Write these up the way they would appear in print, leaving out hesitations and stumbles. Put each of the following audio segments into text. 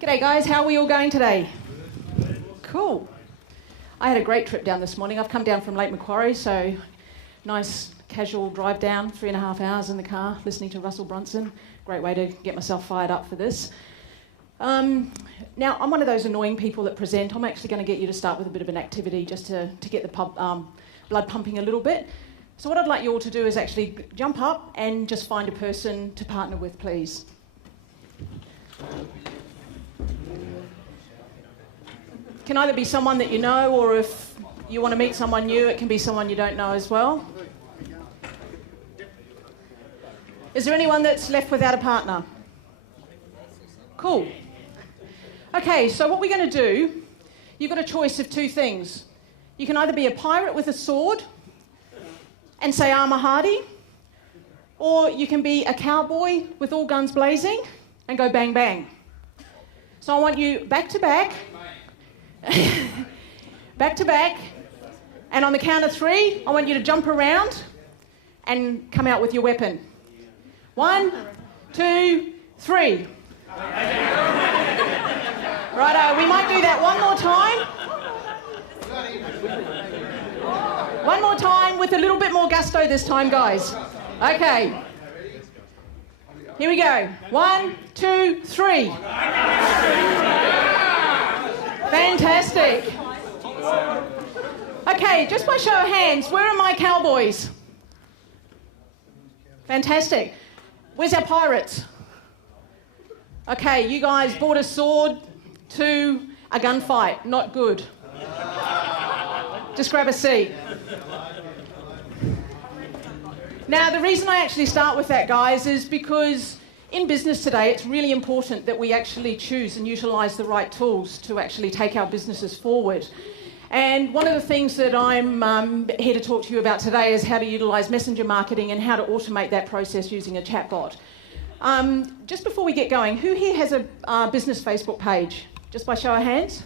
G'day guys, how are we all going today? Cool. I had a great trip down this morning. I've come down from Lake Macquarie, so nice casual drive down, 3.5 hours in the car, listening to Russell Brunson. Great way to get myself fired up for this. Now, I'm one of those annoying people that present. I'm actually going to get you to start with a bit of an activity just to get the blood pumping a little bit. So what I'd like you all to do is actually jump up and just find a person to partner with, please. It can either be someone that you know, or if you want to meet someone new, it can be someone you don't know as well. Is there anyone that's left without a partner? Cool. Okay, so what we're going to do, you've got a choice of two things. You can either be a pirate with a sword and say armour hardy, or you can be a cowboy with all guns blazing and go bang bang. So I want you back to back, back to back, and on the count of 3, I want you to jump around and come out with your weapon. 1, 2, 3. Righto, we might do that one more time. One more time with a little bit more gusto this time, guys. Okay. Here we go. 1, 2, 3. Fantastic. Okay, just by show of hands, where are my cowboys? Fantastic. Where's our pirates? Okay, you guys brought a sword to a gunfight. Not good. Just grab a seat. Now, the reason I actually start with that, guys, is because in business today, it's really important that we actually choose and utilise the right tools to actually take our businesses forward. And one of the things that I'm here to talk to you about today is how to utilise messenger marketing and how to automate that process using a chatbot. Just before we get going, who here has a business Facebook page? Just by show of hands?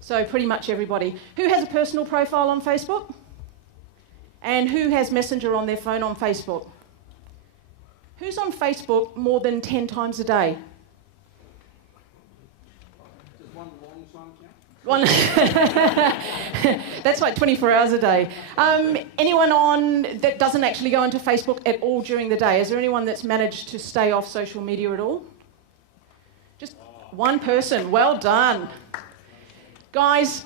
So pretty much everybody. Who has a personal profile on Facebook? And who has Messenger on their phone on Facebook? Who's on Facebook more than 10 times a day? Just one long song count? One. That's like 24 hours a day. Anyone on that doesn't actually go into Facebook at all during the day? Is there anyone that's managed to stay off social media at all? Just one person. Well done. Guys,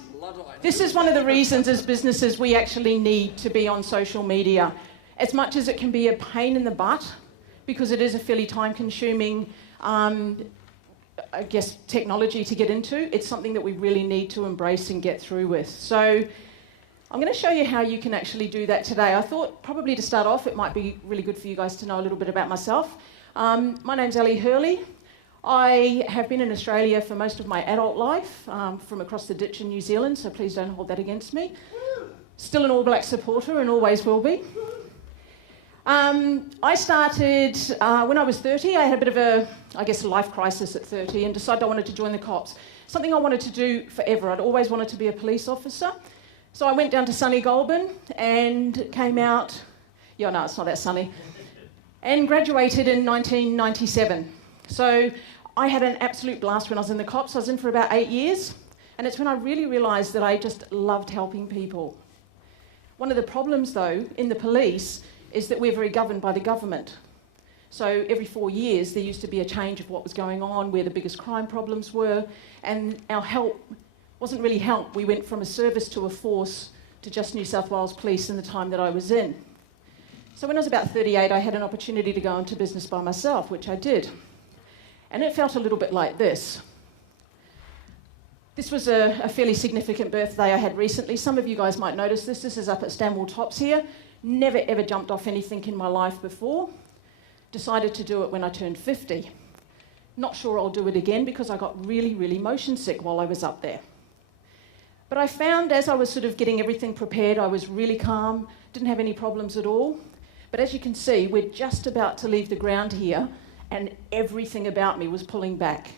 this is one of the reasons as businesses we actually need to be on social media. As much as it can be a pain in the butt, because it is a fairly time-consuming, I guess, technology to get into, it's something that we really need to embrace and get through with. So I'm going to show you how you can actually do that today. I thought probably to start off, it might be really good for you guys to know a little bit about myself. My name's Elly Hurley. I have been in Australia for most of my adult life, from across the ditch in New Zealand, so please don't hold that against me. Still an All Black supporter and always will be. I started, when I was 30, I had a bit of a, I guess, life crisis at 30 and decided I wanted to join the cops. Something I wanted to do forever. I'd always wanted to be a police officer. So I went down to sunny Goulburn and came out, yeah, no, it's not that sunny, and graduated in 1997. So I had an absolute blast when I was in the cops. I was in for about 8 years, and it's when I really realised that I just loved helping people. One of the problems, though, in the police is that we're very governed by the government. So every 4 years there used to be a change of what was going on, where the biggest crime problems were, and our help wasn't really help. We went from a service to a force to just New South Wales Police in the time that I was in. So when I was about 38, I had an opportunity to go into business by myself, which I did. And it felt a little bit like this. This was a fairly significant birthday I had recently. Some of you guys might notice this. This is up at Stanwell Tops here. Never ever jumped off anything in my life before. Decided to do it when I turned 50. Not sure I'll do it again because I got really, really motion sick while I was up there. But I found as I was sort of getting everything prepared, I was really calm, didn't have any problems at all. But as you can see, we're just about to leave the ground here, and everything about me was pulling back.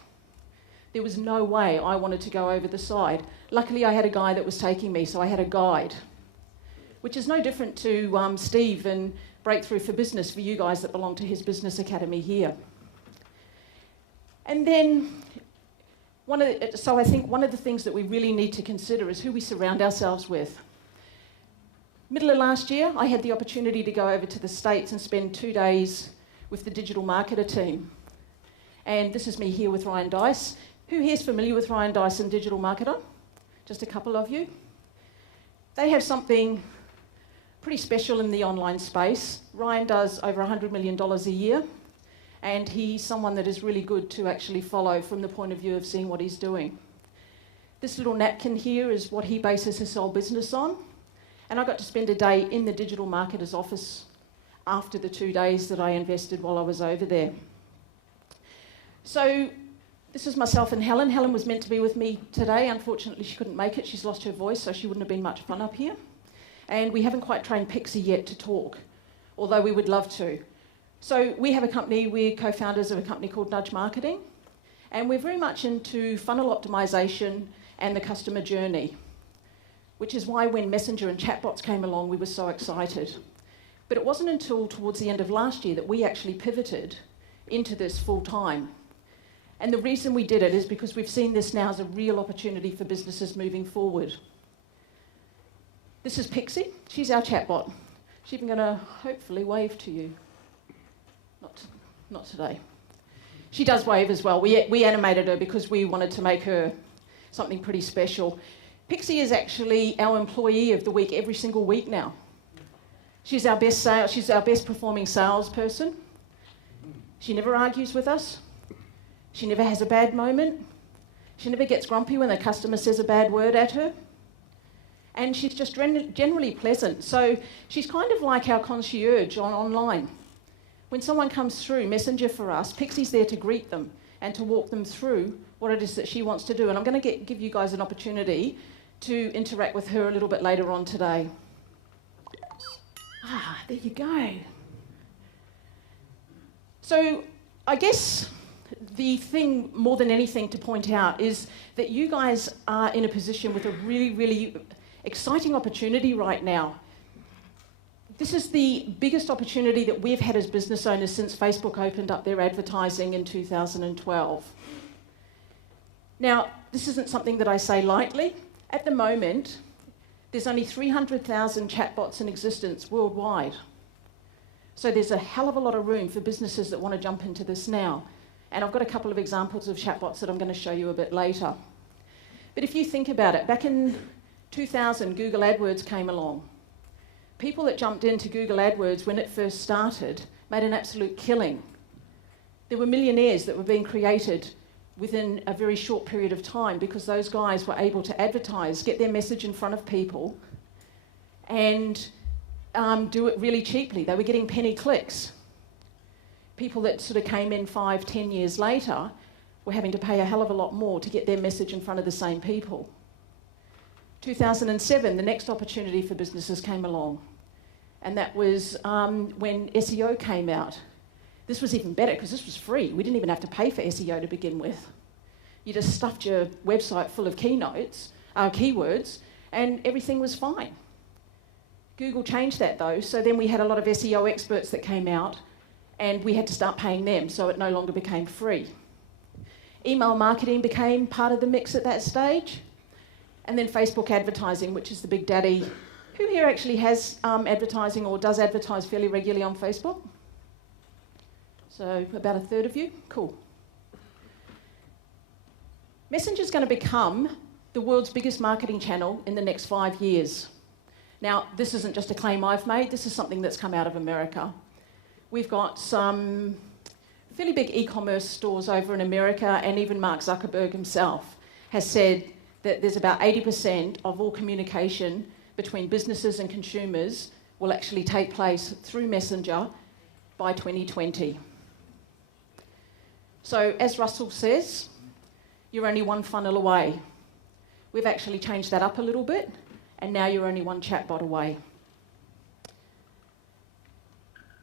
There was no way I wanted to go over the side. Luckily, I had a guy that was taking me, so I had a guide, which is no different to Steve and Breakthrough for Business for you guys that belong to his business academy here. And then So I think one of the things that we really need to consider is who we surround ourselves with. Middle of last year, I had the opportunity to go over to the States and spend 2 days with the digital marketer team. And this is me here with Ryan Dice. Who here is familiar with Ryan Dice and digital marketer? Just a couple of you. They have something pretty special in the online space. Ryan does over $100 million a year. And he's someone that is really good to actually follow from the point of view of seeing what he's doing. This little napkin here is what he bases his whole business on. And I got to spend a day in the digital marketer's office after the 2 days that I invested while I was over there. So this is myself and Helen. Helen was meant to be with me today. Unfortunately, she couldn't make it. She's lost her voice, so she wouldn't have been much fun up here. And we haven't quite trained Pixie yet to talk, although we would love to. So we have a company, we're co-founders of a company called Nudge Marketing, and we're very much into funnel optimization and the customer journey, which is why when Messenger and chatbots came along, we were so excited. But it wasn't until towards the end of last year that we actually pivoted into this full time. And the reason we did it is because we've seen this now as a real opportunity for businesses moving forward. This is Pixie. She's our chatbot. She's even going to hopefully wave to you. Not today. She does wave as well. We animated her because we wanted to make her something pretty special. Pixie is actually our employee of the week every single week now. She's our best performing salesperson. She never argues with us. She never has a bad moment. She never gets grumpy when the customer says a bad word at her. And she's just generally pleasant. So she's kind of like our concierge online. When someone comes through Messenger for us, Pixie's there to greet them and to walk them through what it is that she wants to do. And I'm going to give you guys an opportunity to interact with her a little bit later on today. There you go. So I guess the thing more than anything to point out is that you guys are in a position with a really, really exciting opportunity right now. This is the biggest opportunity that we've had as business owners since Facebook opened up their advertising in 2012. Now, this isn't something that I say lightly. At the moment, there's only 300,000 chatbots in existence worldwide. So there's a hell of a lot of room for businesses that want to jump into this now. And I've got a couple of examples of chatbots that I'm going to show you a bit later. But if you think about it, back in 2000, Google AdWords came along. People that jumped into Google AdWords when it first started made an absolute killing. There were millionaires that were being created within a very short period of time because those guys were able to advertise, get their message in front of people, and do it really cheaply. They were getting penny clicks. People that sort of came in 5, 10 years later were having to pay a hell of a lot more to get their message in front of the same people. 2007, the next opportunity for businesses came along. And that was when SEO came out. This was even better because this was free. We didn't even have to pay for SEO to begin with. You just stuffed your website full of keywords, and everything was fine. Google changed that though, so then we had a lot of SEO experts that came out, and we had to start paying them, so it no longer became free. Email marketing became part of the mix at that stage. And then Facebook advertising, which is the big daddy. Who here actually has advertising or does advertise fairly regularly on Facebook? So about a third of you? Cool. Messenger's going to become the world's biggest marketing channel in the next 5 years. Now, this isn't just a claim I've made. This is something that's come out of America. We've got some fairly big e-commerce stores over in America, and even Mark Zuckerberg himself has said that there's about 80% of all communication between businesses and consumers will actually take place through Messenger by 2020. So, as Russell says, you're only one funnel away. We've actually changed that up a little bit, and now you're only one chatbot away.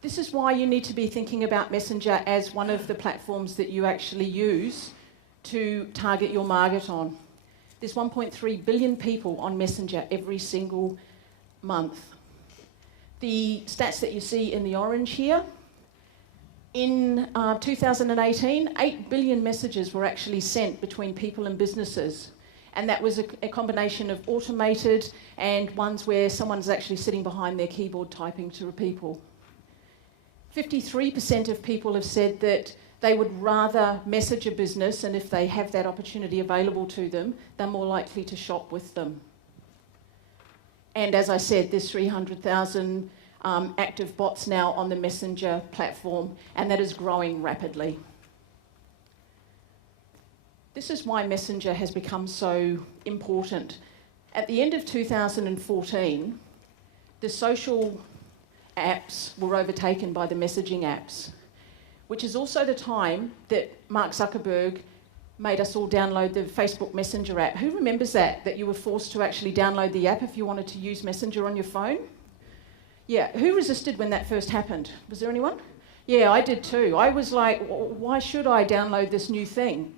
This is why you need to be thinking about Messenger as one of the platforms that you actually use to target your market on. There's 1.3 billion people on Messenger every single month. The stats that you see in the orange here In 2018, 8 billion messages were actually sent between people and businesses. And that was a combination of automated and ones where someone's actually sitting behind their keyboard typing to people. 53% of people have said that they would rather message a business, and if they have that opportunity available to them, they're more likely to shop with them. And as I said, there's 300,000 active bots now on the Messenger platform, and that is growing rapidly. This is why Messenger has become so important. At the end of 2014, the social apps were overtaken by the messaging apps, which is also the time that Mark Zuckerberg made us all download the Facebook Messenger app. Who remembers that you were forced to actually download the app if you wanted to use Messenger on your phone? Yeah, who resisted when that first happened? Was there anyone? Yeah, I did too. I was like, why should I download this new thing?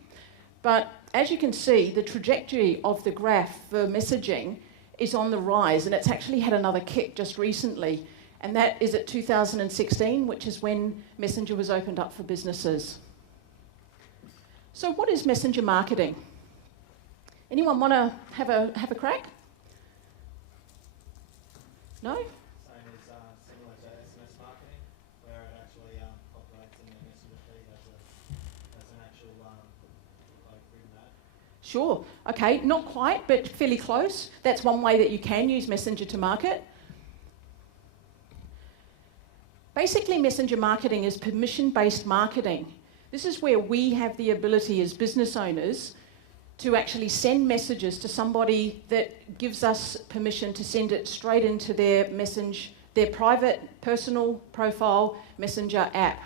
But as you can see, the trajectory of the graph for messaging is on the rise, and it's actually had another kick just recently, and that is at 2016, which is when Messenger was opened up for businesses. So what is Messenger marketing? Anyone want to have a crack? No? Same as similar to SMS marketing, where it actually populates in the Messenger feed as an actual written ad. Sure. Okay, not quite, but fairly close. That's one way that you can use Messenger to market. Basically, Messenger marketing is permission-based marketing. This is where we have the ability as business owners to actually send messages to somebody that gives us permission to send it straight into their private personal profile Messenger app.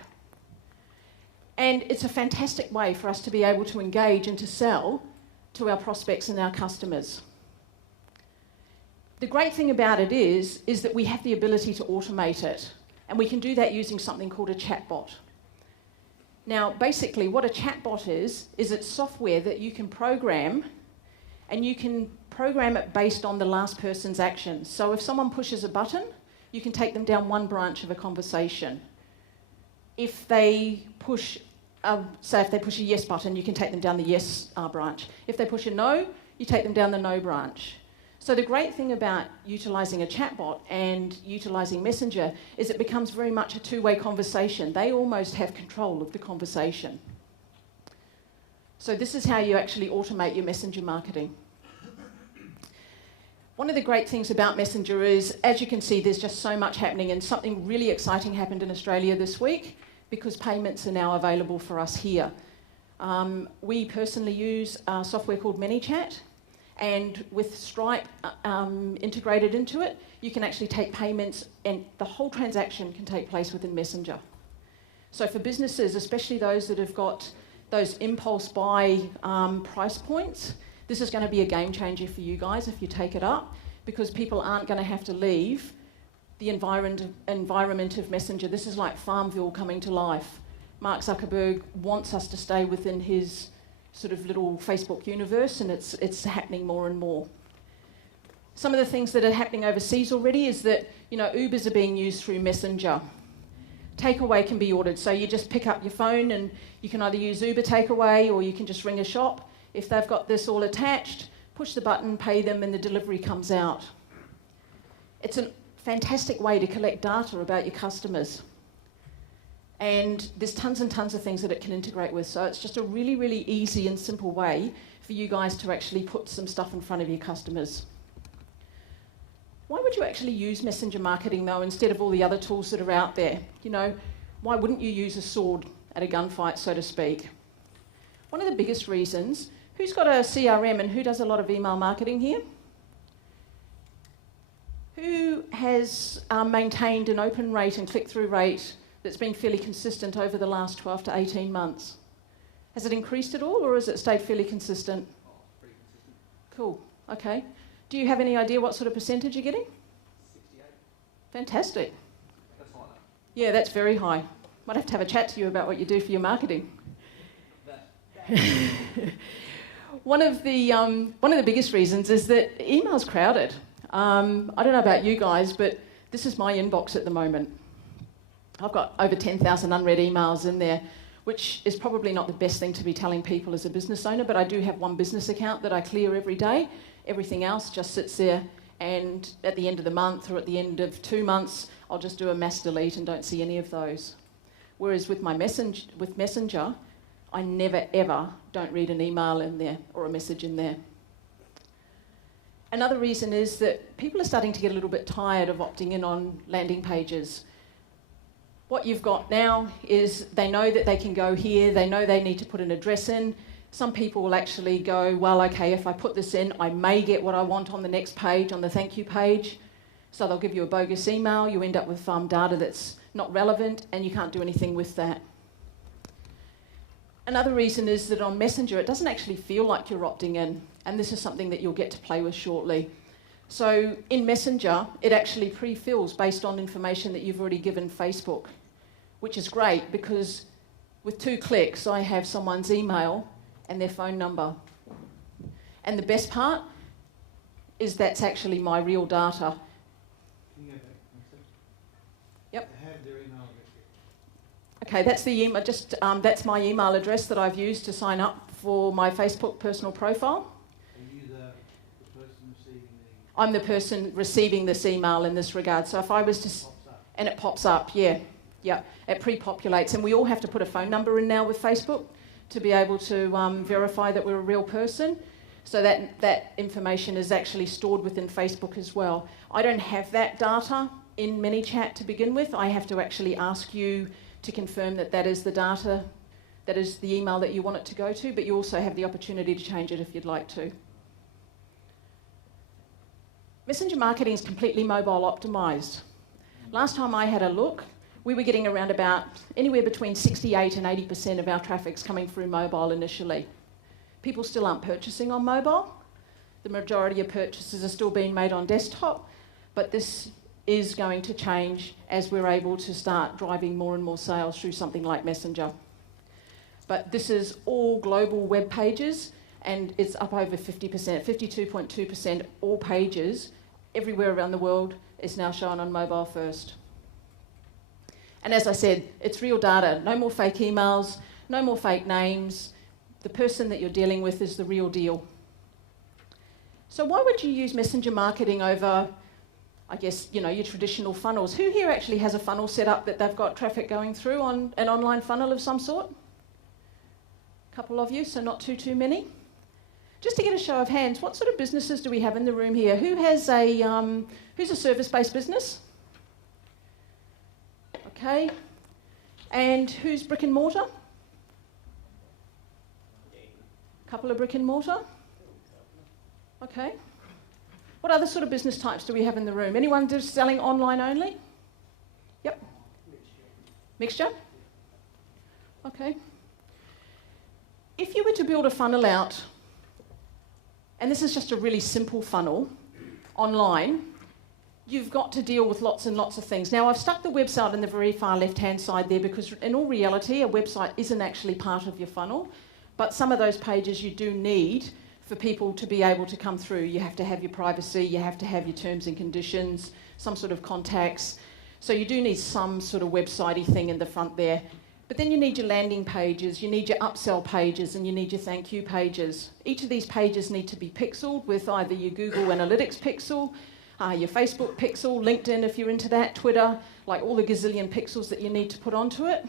And it's a fantastic way for us to be able to engage and to sell to our prospects and our customers. The great thing about it is that we have the ability to automate it, and we can do that using something called a chatbot. Now, basically, what a chatbot is it's software that you can program, and you can program it based on the last person's actions. So if someone pushes a button, you can take them down one branch of a conversation. If they push, if they push a yes button, you can take them down the yes branch. If they push a no, you take them down the no branch. So the great thing about utilising a chatbot and utilising Messenger is it becomes very much a two-way conversation. They almost have control of the conversation. So this is how you actually automate your Messenger marketing. One of the great things about Messenger is, as you can see, there's just so much happening, and something really exciting happened in Australia this week because payments are now available for us here. We personally use a software called ManyChat, and with Stripe integrated into it, you can actually take payments, and the whole transaction can take place within Messenger. So for businesses, especially those that have got those impulse buy price points, this is going to be a game changer for you guys if you take it up, because people aren't going to have to leave the environment of Messenger. This is like Farmville coming to life. Mark Zuckerberg wants us to stay within his sort of little Facebook universe, and it's happening more and more. Some of the things that are happening overseas already is that, Ubers are being used through Messenger. Takeaway can be ordered, so you just pick up your phone and you can either use Uber Takeaway or you can just ring a shop. If they've got this all attached, push the button, pay them, and the delivery comes out. It's a fantastic way to collect data about your customers. And there's tons and tons of things that it can integrate with, so it's just a really, really easy and simple way for you guys to actually put some stuff in front of your customers. Why would you actually use Messenger marketing, though, instead of all the other tools that are out there? Why wouldn't you use a sword at a gunfight, so to speak? One of the biggest reasons, who's got a CRM and who does a lot of email marketing here? Who has maintained an open rate and click-through rate that's been fairly consistent over the last 12 to 18 months? Has it increased at all, or has it stayed fairly consistent? Pretty consistent. Cool, okay. Do you have any idea what sort of percentage you're getting? 68. Fantastic. That's like that. Yeah, that's very high. Might have to have a chat to you about what you do for your marketing. One of the biggest reasons is that email's crowded. I don't know about you guys, but this is my inbox at the moment. I've got over 10,000 unread emails in there, which is probably not the best thing to be telling people as a business owner, but I do have one business account that I clear every day. Everything else just sits there, and at the end of the month or at the end of 2 months, I'll just do a mass delete and don't see any of those. Whereas with my Messenger, I never ever don't read an email in there or a message in there. Another reason is that people are starting to get a little bit tired of opting in on landing pages. What you've got now is they know that they can go here, they know they need to put an address in. Some people will actually go, well, okay, if I put this in, I may get what I want on the next page, on the thank you page. So they'll give you a bogus email, you end up with data that's not relevant, and you can't do anything with that. Another reason is that on Messenger, it doesn't actually feel like you're opting in, and this is something that you'll get to play with shortly. So in Messenger, it actually pre-fills based on information that you've already given Facebook, which is great because with 2 clicks, I have someone's email and their phone number. And the best part is that's actually my real data. Can you go back one second? Yep. I have their email address here. Okay, that's the email. That's my email address that I've used to sign up for my Facebook personal profile. Are you the person receiving the... I'm the person receiving this email in this regard. So if I was to... Pops up. And it pops up, yeah. It pre-populates. And we all have to put a phone number in now with Facebook to be able to verify that we're a real person. So that information is actually stored within Facebook as well. I don't have that data in ManyChat to begin with. I have to actually ask you to confirm that that is the data, that is the email that you want it to go to, but you also have the opportunity to change it if you'd like to. Messenger marketing is completely mobile optimized. Last time I had a look, we were getting around about anywhere between 68 and 80% of our traffic's coming through mobile initially. People still aren't purchasing on mobile. The majority of purchases are still being made on desktop, but this is going to change as we're able to start driving more and more sales through something like Messenger. But this is all global web pages, and it's up over 50%, 52.2% all pages everywhere around the world is now shown on mobile first. And as I said, it's real data. No more fake emails, no more fake names. The person that you're dealing with is the real deal. So why would you use Messenger marketing over, I guess, your traditional funnels? Who here actually has a funnel set up that they've got traffic going through on an online funnel of some sort? A couple of you, so not too many. Just to get a show of hands, what sort of businesses do we have in the room here? Who has who's a service-based business? Okay. And who's brick and mortar? A couple of brick and mortar? Okay. What other sort of business types do we have in the room? Anyone just selling online only? Yep. Mixture? Okay. If you were to build a funnel out, and this is just a really simple funnel online, you've got to deal with lots and lots of things. Now, I've stuck the website on the very far left-hand side there because in all reality, a website isn't actually part of your funnel, but some of those pages you do need for people to be able to come through. You have to have your privacy, you have to have your terms and conditions, some sort of contacts. So you do need some sort of website-y thing in the front there. But then you need your landing pages, you need your upsell pages, and you need your thank you pages. Each of these pages need to be pixeled with either your Google Analytics pixel, your Facebook pixel, LinkedIn if you're into that, Twitter, like all the gazillion pixels that you need to put onto it.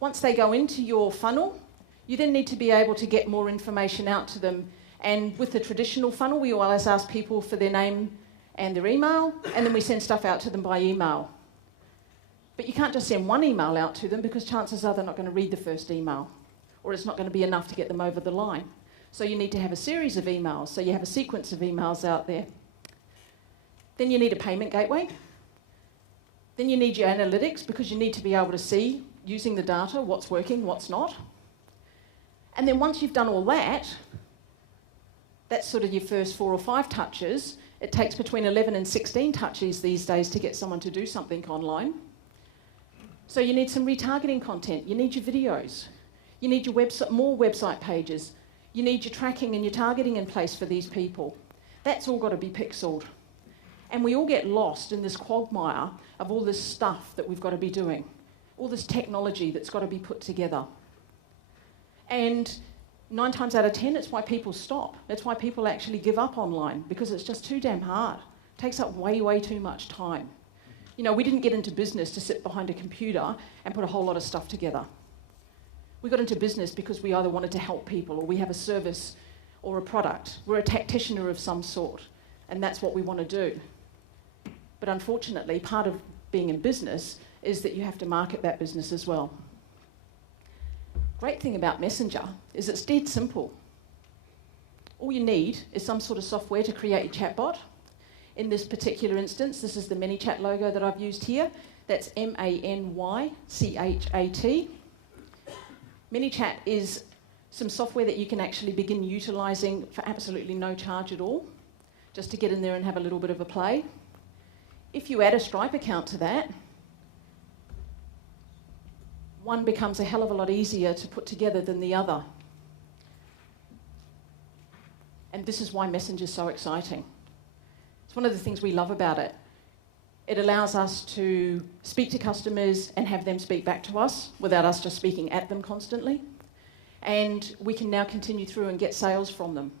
Once they go into your funnel, you then need to be able to get more information out to them. And with the traditional funnel, we always ask people for their name and their email, and then we send stuff out to them by email. But you can't just send one email out to them because chances are they're not going to read the first email, or it's not going to be enough to get them over the line. So you need to have a series of emails, so you have a sequence of emails out there. Then you need a payment gateway. Then you need your analytics because you need to be able to see, using the data, what's working, what's not. And then once you've done all that, that's sort of your first 4 or 5 touches. It takes between 11 and 16 touches these days to get someone to do something online. So you need some retargeting content. You need your videos. You need your more website pages. You need your tracking and your targeting in place for these people. That's all got to be pixeled. And we all get lost in this quagmire of all this stuff that we've got to be doing, all this technology that's got to be put together. And 9 times out of 10, it's why people stop. It's why people actually give up online, because it's just too damn hard. It takes up way, way too much time. You know, we didn't get into business to sit behind a computer and put a whole lot of stuff together. We got into business because we either wanted to help people or we have a service or a product. We're a tacticianer of some sort, and that's what we want to do. But unfortunately, part of being in business is that you have to market that business as well. Great thing about Messenger is it's dead simple. All you need is some sort of software to create a chatbot. In this particular instance, this is the ManyChat logo that I've used here. That's ManyChat. ManyChat is some software that you can actually begin utilising for absolutely no charge at all, just to get in there and have a little bit of a play. If you add a Stripe account to that, one becomes a hell of a lot easier to put together than the other. And this is why Messenger is so exciting. It's one of the things we love about it. It allows us to speak to customers and have them speak back to us without us just speaking at them constantly. And we can now continue through and get sales from them.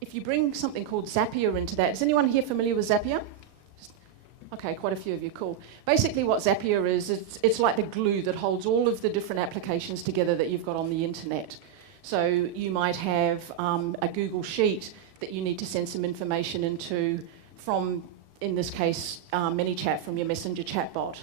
If you bring something called Zapier into that, is anyone here familiar with Zapier? Okay, quite a few of you, cool. Basically what Zapier is, it's like the glue that holds all of the different applications together that you've got on the internet. So you might have a Google Sheet that you need to send some information into from, in this case, ManyChat from your Messenger chatbot.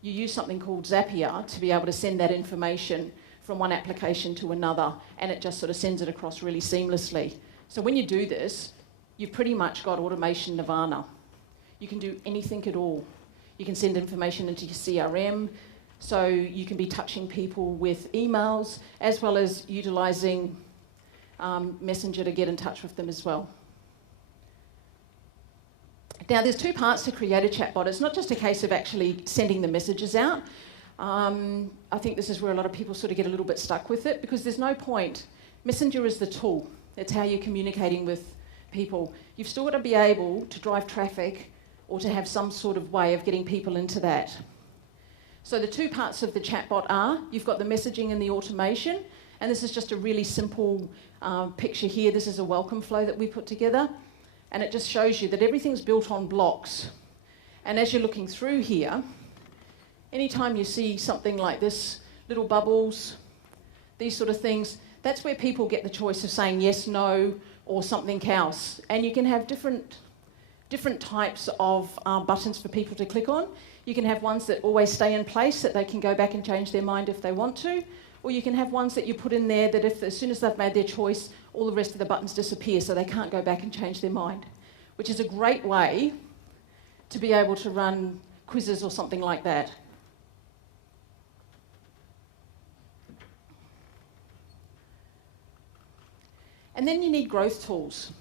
You use something called Zapier to be able to send that information from one application to another, and it just sort of sends it across really seamlessly. So when you do this, you've pretty much got automation nirvana. You can do anything at all. You can send information into your CRM, so you can be touching people with emails, as well as utilising Messenger to get in touch with them as well. Now, there's 2 parts to create a chatbot. It's not just a case of actually sending the messages out. I think this is where a lot of people sort of get a little bit stuck with it, because there's no point. Messenger is the tool. It's how you're communicating with people. You've still got to be able to drive traffic or to have some sort of way of getting people into that. So the 2 parts of the chatbot are, you've got the messaging and the automation, and this is just a really simple picture here. This is a welcome flow that we put together, and it just shows you that everything's built on blocks. And as you're looking through here, anytime you see something like this, little bubbles, these sort of things, that's where people get the choice of saying yes, no, or something else. And you can have different types of buttons for people to click on. You can have ones that always stay in place, that they can go back and change their mind if they want to, or you can have ones that you put in there that as soon as they've made their choice, all the rest of the buttons disappear, so they can't go back and change their mind, which is a great way to be able to run quizzes or something like that. And then you need growth tools.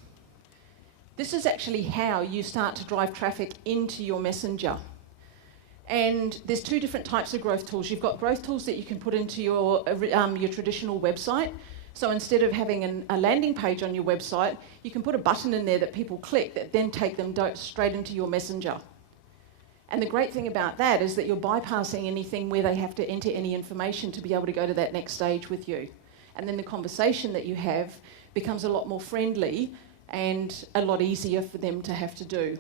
This is actually how you start to drive traffic into your Messenger. And there's 2 different types of growth tools. You've got growth tools that you can put into your traditional website. So instead of having a landing page on your website, you can put a button in there that people click that then take them straight into your Messenger. And the great thing about that is that you're bypassing anything where they have to enter any information to be able to go to that next stage with you. And then the conversation that you have becomes a lot more friendly and a lot easier for them to have to do.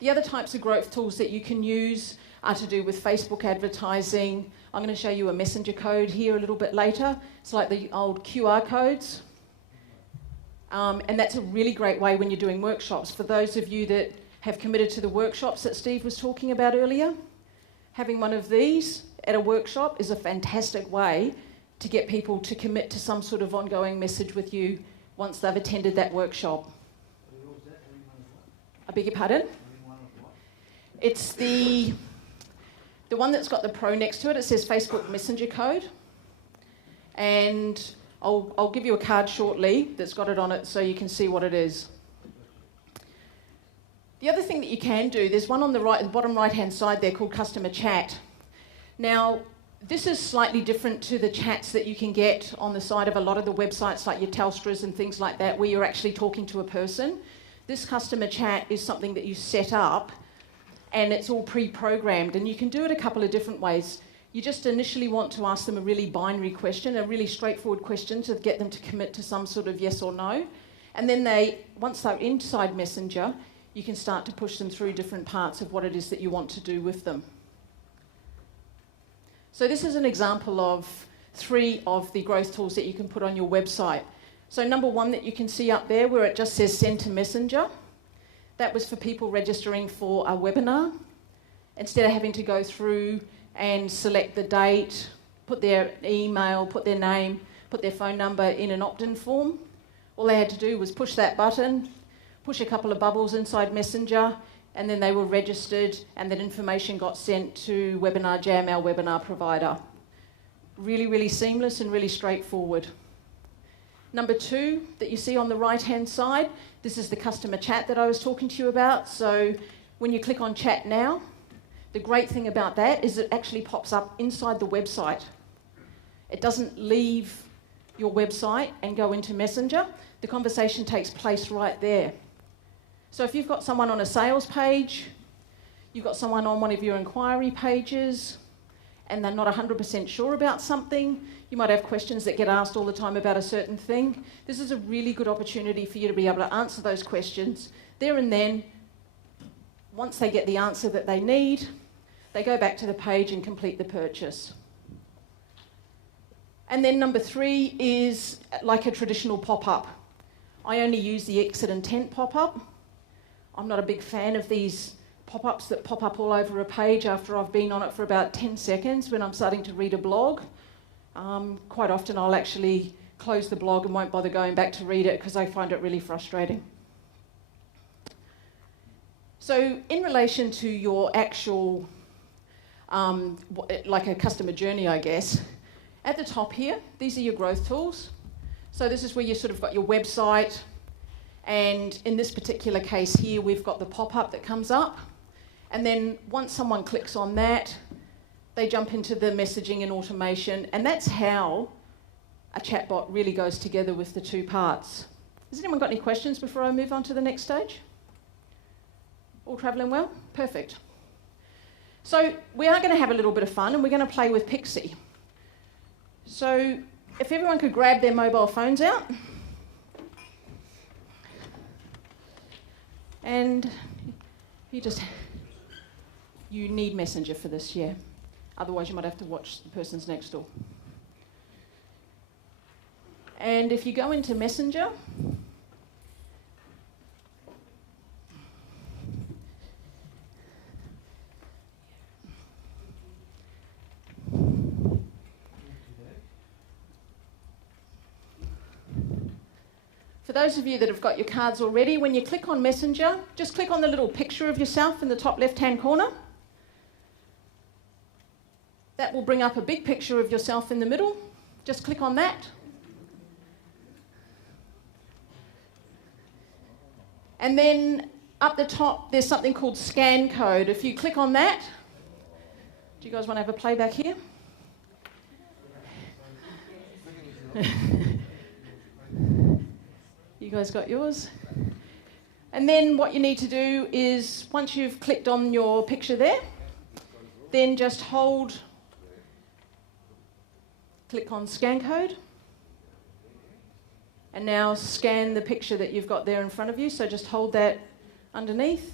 The other types of growth tools that you can use are to do with Facebook advertising. I'm going to show you a messenger code here a little bit later. It's like the old QR codes. And that's a really great way when you're doing workshops. For those of you that have committed to the workshops that Steve was talking about earlier, having one of these at a workshop is a fantastic way to get people to commit to some sort of ongoing message with you once they've attended that workshop. I beg your pardon? It's the one that's got the Pro next to it. It says Facebook Messenger code. And I'll give you a card shortly that's got it on it so you can see what it is. The other thing that you can do, there's one on the right, the bottom right-hand side there called Customer Chat. Now, this is slightly different to the chats that you can get on the side of a lot of the websites like your Telstras and things like that, where you're actually talking to a person. This customer chat is something that you set up and it's all pre-programmed, and you can do it a couple of different ways. You just initially want to ask them a really binary question, a really straightforward question to get them to commit to some sort of yes or no. And then once they're inside Messenger, you can start to push them through different parts of what it is that you want to do with them. So this is an example of 3 of the growth tools that you can put on your website. So number 1 that you can see up there where it just says send to Messenger, that was for people registering for a webinar. Instead of having to go through and select the date, put their email, put their name, put their phone number in an opt-in form, all they had to do was push that button, push a couple of bubbles inside Messenger, and then they were registered and that information got sent to Webinar Jam, our webinar provider. Really, really seamless and really straightforward. Number 2 that you see on the right-hand side, this is the customer chat that I was talking to you about. So when you click on Chat Now, the great thing about that is it actually pops up inside the website. It doesn't leave your website and go into Messenger. The conversation takes place right there. So if you've got someone on a sales page, you've got someone on one of your inquiry pages, and they're not 100% sure about something, you might have questions that get asked all the time about a certain thing. This is a really good opportunity for you to be able to answer those questions there and then. Once they get the answer that they need, they go back to the page and complete the purchase. And then number 3 is like a traditional pop-up. I only use the exit intent pop-up. I'm not a big fan of these pop-ups that pop up all over a page after I've been on it for about 10 seconds when I'm starting to read a blog. Quite often I'll actually close the blog and won't bother going back to read it because I find it really frustrating. So in relation to your actual, like a customer journey, I guess, at the top here, these are your growth tools. So this is where you sort of got your website, and in this particular case here, we've got the pop-up that comes up. And then once someone clicks on that, they jump into the messaging and automation, and that's how a chatbot really goes together with the 2 parts. Has anyone got any questions before I move on to the next stage? All travelling well? Perfect. So we are going to have a little bit of fun, and we're going to play with Pixie. So if everyone could grab their mobile phones out. And you need Messenger for this, yeah. Otherwise you might have to watch the person's next door. And if you go into Messenger, for those of you that have got your cards already, when you click on Messenger, just click on the little picture of yourself in the top left-hand corner. That will bring up a big picture of yourself in the middle. Just click on that. And then up the top, there's something called scan code. If you click on that, do you guys want to have a playback here? You guys got yours? And then what you need to do is, once you've clicked on your picture there, then just click on scan code, and now scan the picture that you've got there in front of you. So just hold that underneath.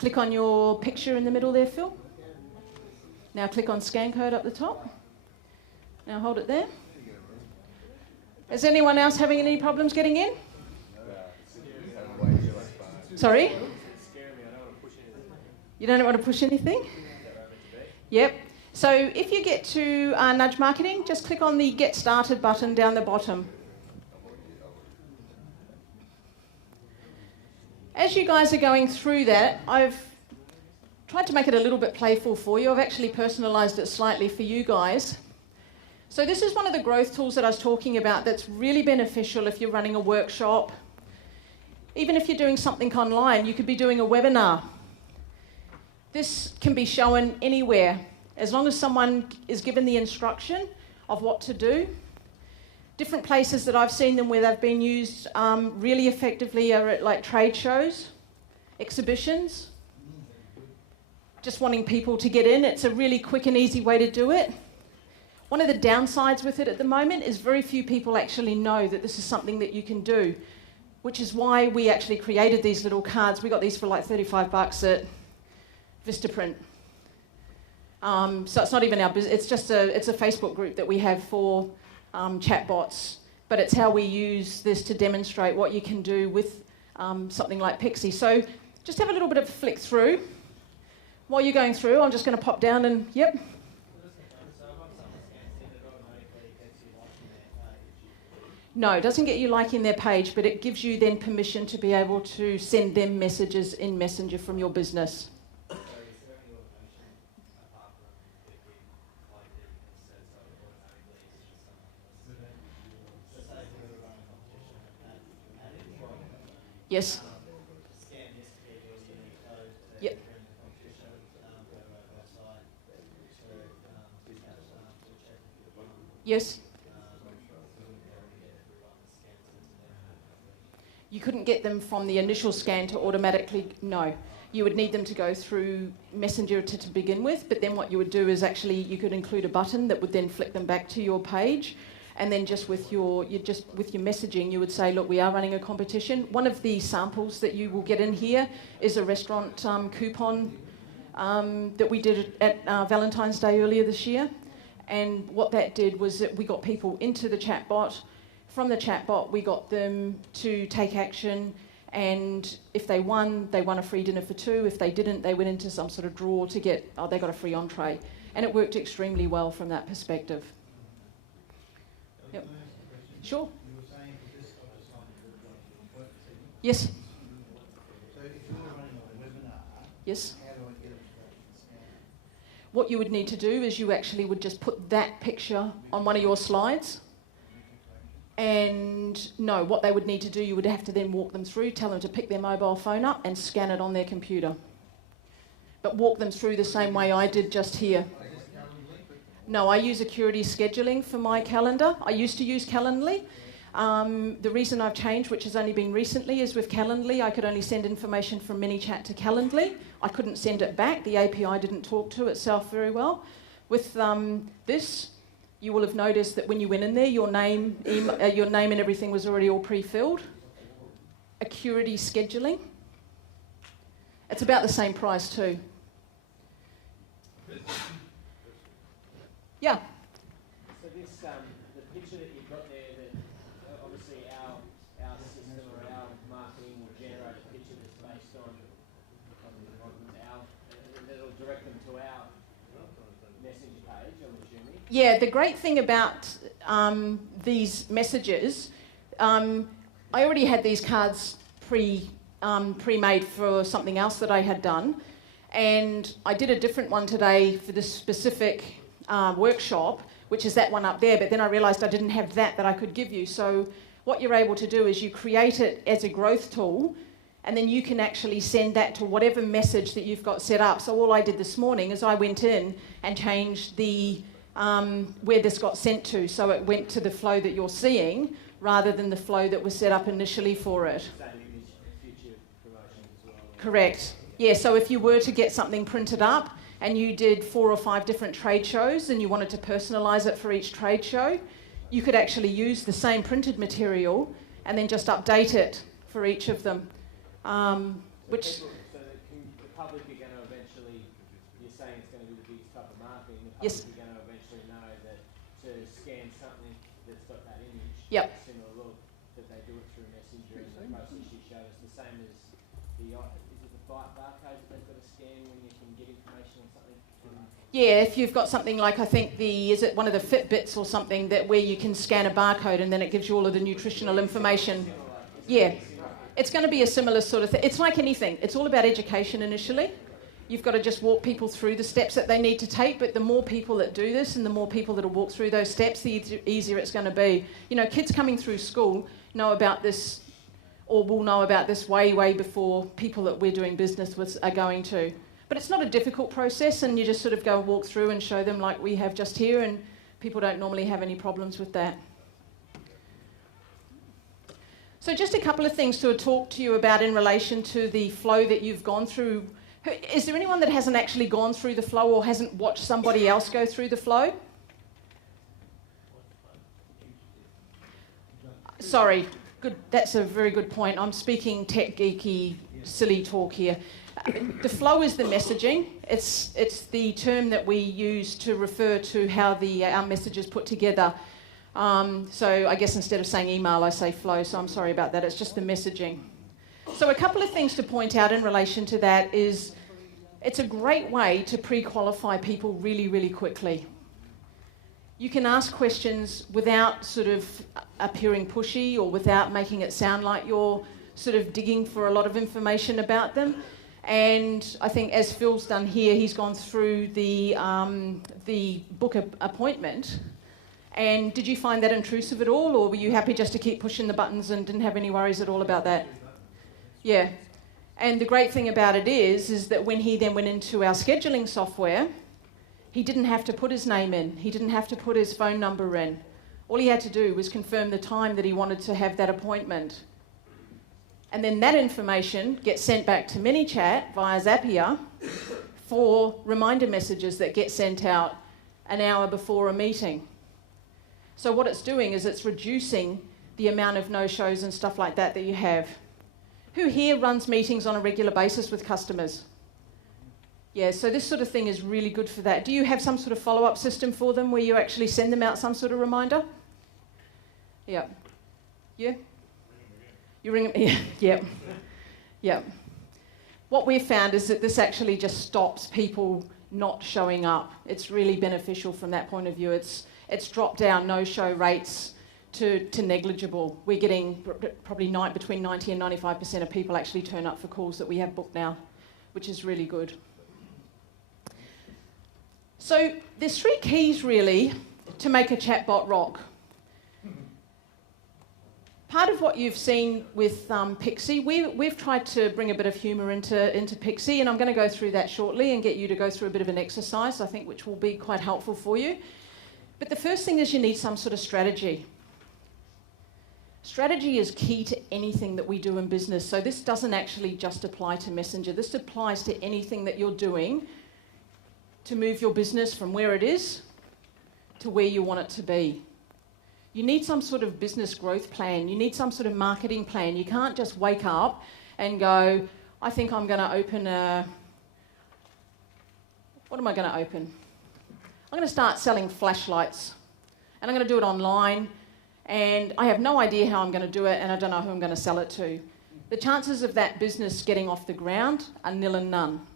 Click on your picture in the middle there, Phil. Now click on scan code up the top. Now hold it there. Is anyone else having any problems getting in? Sorry? You don't want to push anything? Yep. So if you get to Nudge Marketing, just click on the Get Started button down the bottom. As you guys are going through that, I've tried to make it a little bit playful for you. I've actually personalised it slightly for you guys. So this is one of the growth tools that I was talking about that's really beneficial if you're running a workshop. Even if you're doing something online, you could be doing a webinar. This can be shown anywhere, as long as someone is given the instruction of what to do. Different places that I've seen them where they've been used really effectively are at like trade shows, exhibitions, just wanting people to get in. It's a really quick and easy way to do it. One of the downsides with it at the moment is very few people actually know that this is something that you can do, which is why we actually created these little cards. We got these for like 35 bucks at Vistaprint. So it's not even our business, it's a Facebook group that we have for chatbots, but it's how we use this to demonstrate what you can do with something like Pixie. So just have a little bit of a flick through. While you're going through, I'm just going to pop down and, yep. No, it doesn't get you liking their page, but it gives you then permission to be able to send them messages in Messenger from your business. Yes. Yep. Yes. You couldn't get them from the initial scan to automatically, no. You would need them to go through Messenger to begin with, but then what you would do is actually you could include a button that would then flick them back to your page, and then just with your messaging you would say, look, we are running a competition. One of the samples that you will get in here is a restaurant coupon that we did at Valentine's Day earlier this year, and what that did was that we got people into the chatbot. From the chatbot, we got them to take action, and if they won a free dinner for two. If they didn't, they went into some sort of draw to get, they got a free entree. And it worked extremely well from that perspective. Yep. Sure. You were saying that this type of site would work for you. Yes. So if you're running a webinar, Yes. how do I get it to scan? What you would need to do is you actually would just put that picture on one of your slides. And no, what they would need to do, you would have to then walk them through, tell them to pick their mobile phone up and scan it on their computer. But walk them through the same way I did just here. No, I use Acuity Scheduling for my calendar. I used to use Calendly. The reason I've changed, which has only been recently, is with Calendly, I could only send information from ManyChat to Calendly. I couldn't send it back. The API didn't talk to itself very well. With this, you will have noticed that when you went in there, your name and everything was already all pre-filled. Acuity Scheduling. It's about the same price too. Yeah. So this, the picture that you've got there, that obviously our system or our marketing will generate a picture that's based on our, that'll direct them to our Messenger page, I'm assuming. Yeah, the great thing about these messages, I already had these cards pre-made for something else that I had done, and I did a different one today for this specific workshop, which is that one up there, but then I realised I didn't have that I could give you. So what you're able to do is you create it as a growth tool, and then you can actually send that to whatever message that you've got set up. So all I did this morning is I went in and changed the where this got sent to, so it went to the flow that you're seeing rather than the flow that was set up initially for it. Future promotions as well. Correct. Yeah, so if you were to get something printed up and you did 4 or 5 different trade shows and you wanted to personalise it for each trade show, you could actually use the same printed material and then just update it for each of them. Which... So the public are going to eventually, you're saying it's going to be the biggest type of marketing, the public Yes. are going to eventually know that to scan something that's got that image, Yep. similar look, that they do it through Messenger and the process you showed us, the same as the, is it the barcode that they've got to scan when you can get information on something? Yeah, if you've got something like, I think is it one of the Fitbits or something that where you can scan a barcode and then it gives you all of the nutritional information. Yeah, it's going to be a similar sort of thing. It's like anything. It's all about education initially. You've got to just walk people through the steps that they need to take, but the more people that do this and the more people that will walk through those steps, the easier it's going to be. You know, kids coming through school know about this or will know about this way, way before people that we're doing business with are going to. But it's not a difficult process, and you just sort of go walk through and show them like we have just here, and people don't normally have any problems with that. So just a couple of things to talk to you about in relation to the flow that you've gone through. Is there anyone that hasn't actually gone through the flow or hasn't watched somebody else go through the flow? Sorry, good. That's a very good point. I'm speaking tech geeky, silly talk here. The flow is the messaging. It's the term that we use to refer to how our message is put together. So I guess instead of saying email, I say flow, so I'm sorry about that. It's just the messaging. So a couple of things to point out in relation to that is it's a great way to pre-qualify people really, really quickly. You can ask questions without sort of appearing pushy or without making it sound like you're sort of digging for a lot of information about them. And I think as Phil's done here, he's gone through the book appointment. And did you find that intrusive at all, or were you happy just to keep pushing the buttons and didn't have any worries at all about that? Yeah. And the great thing about it is that when he then went into our scheduling software, he didn't have to put his name in. He didn't have to put his phone number in. All he had to do was confirm the time that he wanted to have that appointment. And then that information gets sent back to ManyChat via Zapier for reminder messages that get sent out an hour before a meeting. So what it's doing is it's reducing the amount of no-shows and stuff like that you have. Who here runs meetings on a regular basis with customers? Yeah, so this sort of thing is really good for that. Do you have some sort of follow-up system for them where you actually send them out some sort of reminder? Yeah. Yeah? You ring them? Yeah. Yeah. Yeah. What we've found is that this actually just stops people not showing up. It's really beneficial from that point of view. It's dropped our no-show rates to negligible. We're getting probably between 90 and 95% of people actually turn up for calls that we have booked now, which is really good. So there's 3 keys really to make a chatbot rock. Part of what you've seen with Pixie, we've tried to bring a bit of humour into Pixie, and I'm going to go through that shortly and get you to go through a bit of an exercise, I think, which will be quite helpful for you. But the first thing is you need some sort of strategy. Strategy is key to anything that we do in business. So this doesn't actually just apply to Messenger. This applies to anything that you're doing to move your business from where it is to where you want it to be. You need some sort of business growth plan. You need some sort of marketing plan. You can't just wake up and go, I think I'm going to open what am I going to open? I'm going to start selling flashlights, and I'm going to do it online, and I have no idea how I'm going to do it, and I don't know who I'm going to sell it to. The chances of that business getting off the ground are nil and none.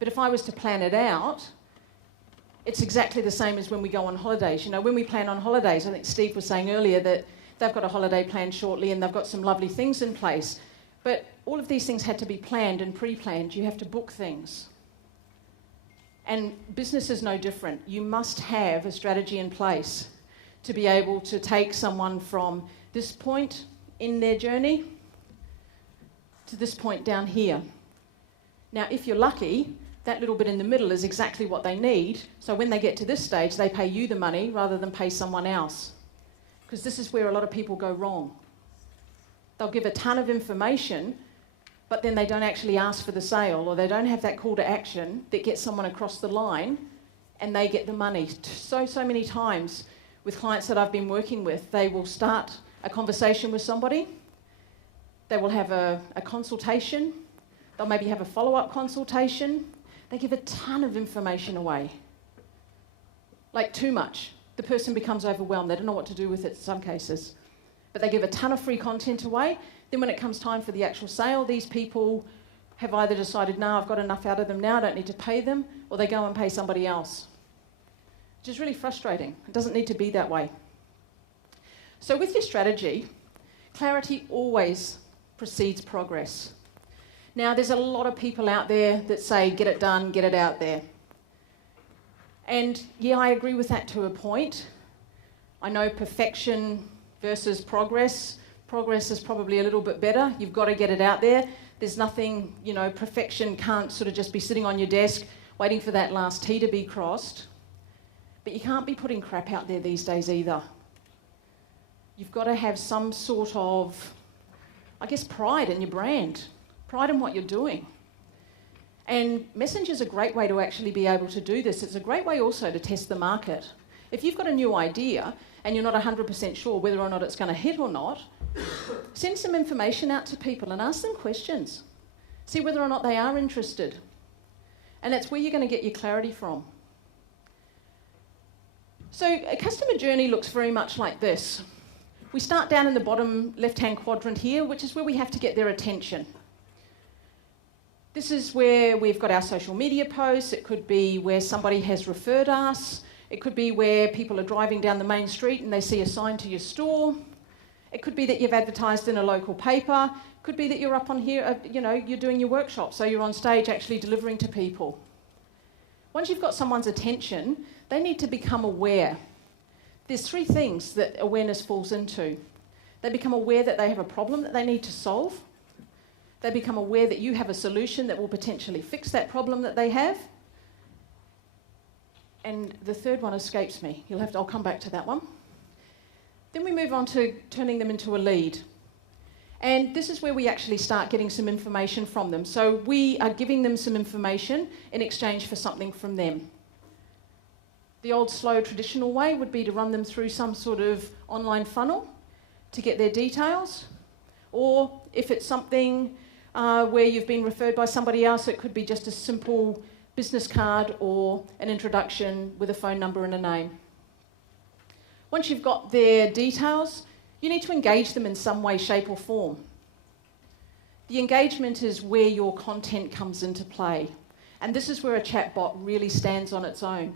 But if I was to plan it out, it's exactly the same as when we go on holidays. You know, when we plan on holidays, I think Steve was saying earlier that they've got a holiday planned shortly and they've got some lovely things in place. But all of these things had to be planned and pre-planned. You have to book things. And business is no different. You must have a strategy in place to be able to take someone from this point in their journey to this point down here. Now, if you're lucky, that little bit in the middle is exactly what they need. So when they get to this stage, they pay you the money rather than pay someone else. Because this is where a lot of people go wrong. They'll give a ton of information, but then they don't actually ask for the sale, or they don't have that call to action that gets someone across the line and they get the money. So many times with clients that I've been working with, they will start a conversation with somebody, they will have a consultation, they'll maybe have a follow-up consultation. They give a ton of information away. Like too much. The person becomes overwhelmed. They don't know what to do with it in some cases. But they give a ton of free content away. Then when it comes time for the actual sale, these people have either decided, no, I've got enough out of them now, I don't need to pay them, or they go and pay somebody else. Which is really frustrating. It doesn't need to be that way. So with your strategy, clarity always precedes progress. Now, there's a lot of people out there that say, get it done, get it out there. And yeah, I agree with that to a point. I know perfection versus progress. Progress is probably a little bit better. You've got to get it out there. There's nothing, you know, perfection can't sort of just be sitting on your desk waiting for that last T to be crossed. But you can't be putting crap out there these days either. You've got to have some sort of I guess, pride in your brand, pride in what you're doing. And Messenger is a great way to actually be able to do this. It's a great way also to test the market. If you've got a new idea and you're not 100% sure whether or not it's going to hit or not, send some information out to people and ask them questions. See whether or not they are interested. And that's where you're going to get your clarity from. So a customer journey looks very much like this. We start down in the bottom left-hand quadrant here, which is where we have to get their attention. This is where we've got our social media posts. It could be where somebody has referred us. It could be where people are driving down the main street and they see a sign to your store. It could be that you've advertised in a local paper. It could be that you're up on here, you're doing your workshop, so you're on stage actually delivering to people. Once you've got someone's attention, they need to become aware. There's 3 things that awareness falls into. They become aware that they have a problem that they need to solve. They become aware that you have a solution that will potentially fix that problem that they have. And the third one escapes me. I'll come back to that one. Then we move on to turning them into a lead. And this is where we actually start getting some information from them. So we are giving them some information in exchange for something from them. The old, slow, traditional way would be to run them through some sort of online funnel to get their details. Or if it's something where you've been referred by somebody else, it could be just a simple business card or an introduction with a phone number and a name. Once you've got their details, you need to engage them in some way, shape or form. The engagement is where your content comes into play. And this is where a chatbot really stands on its own.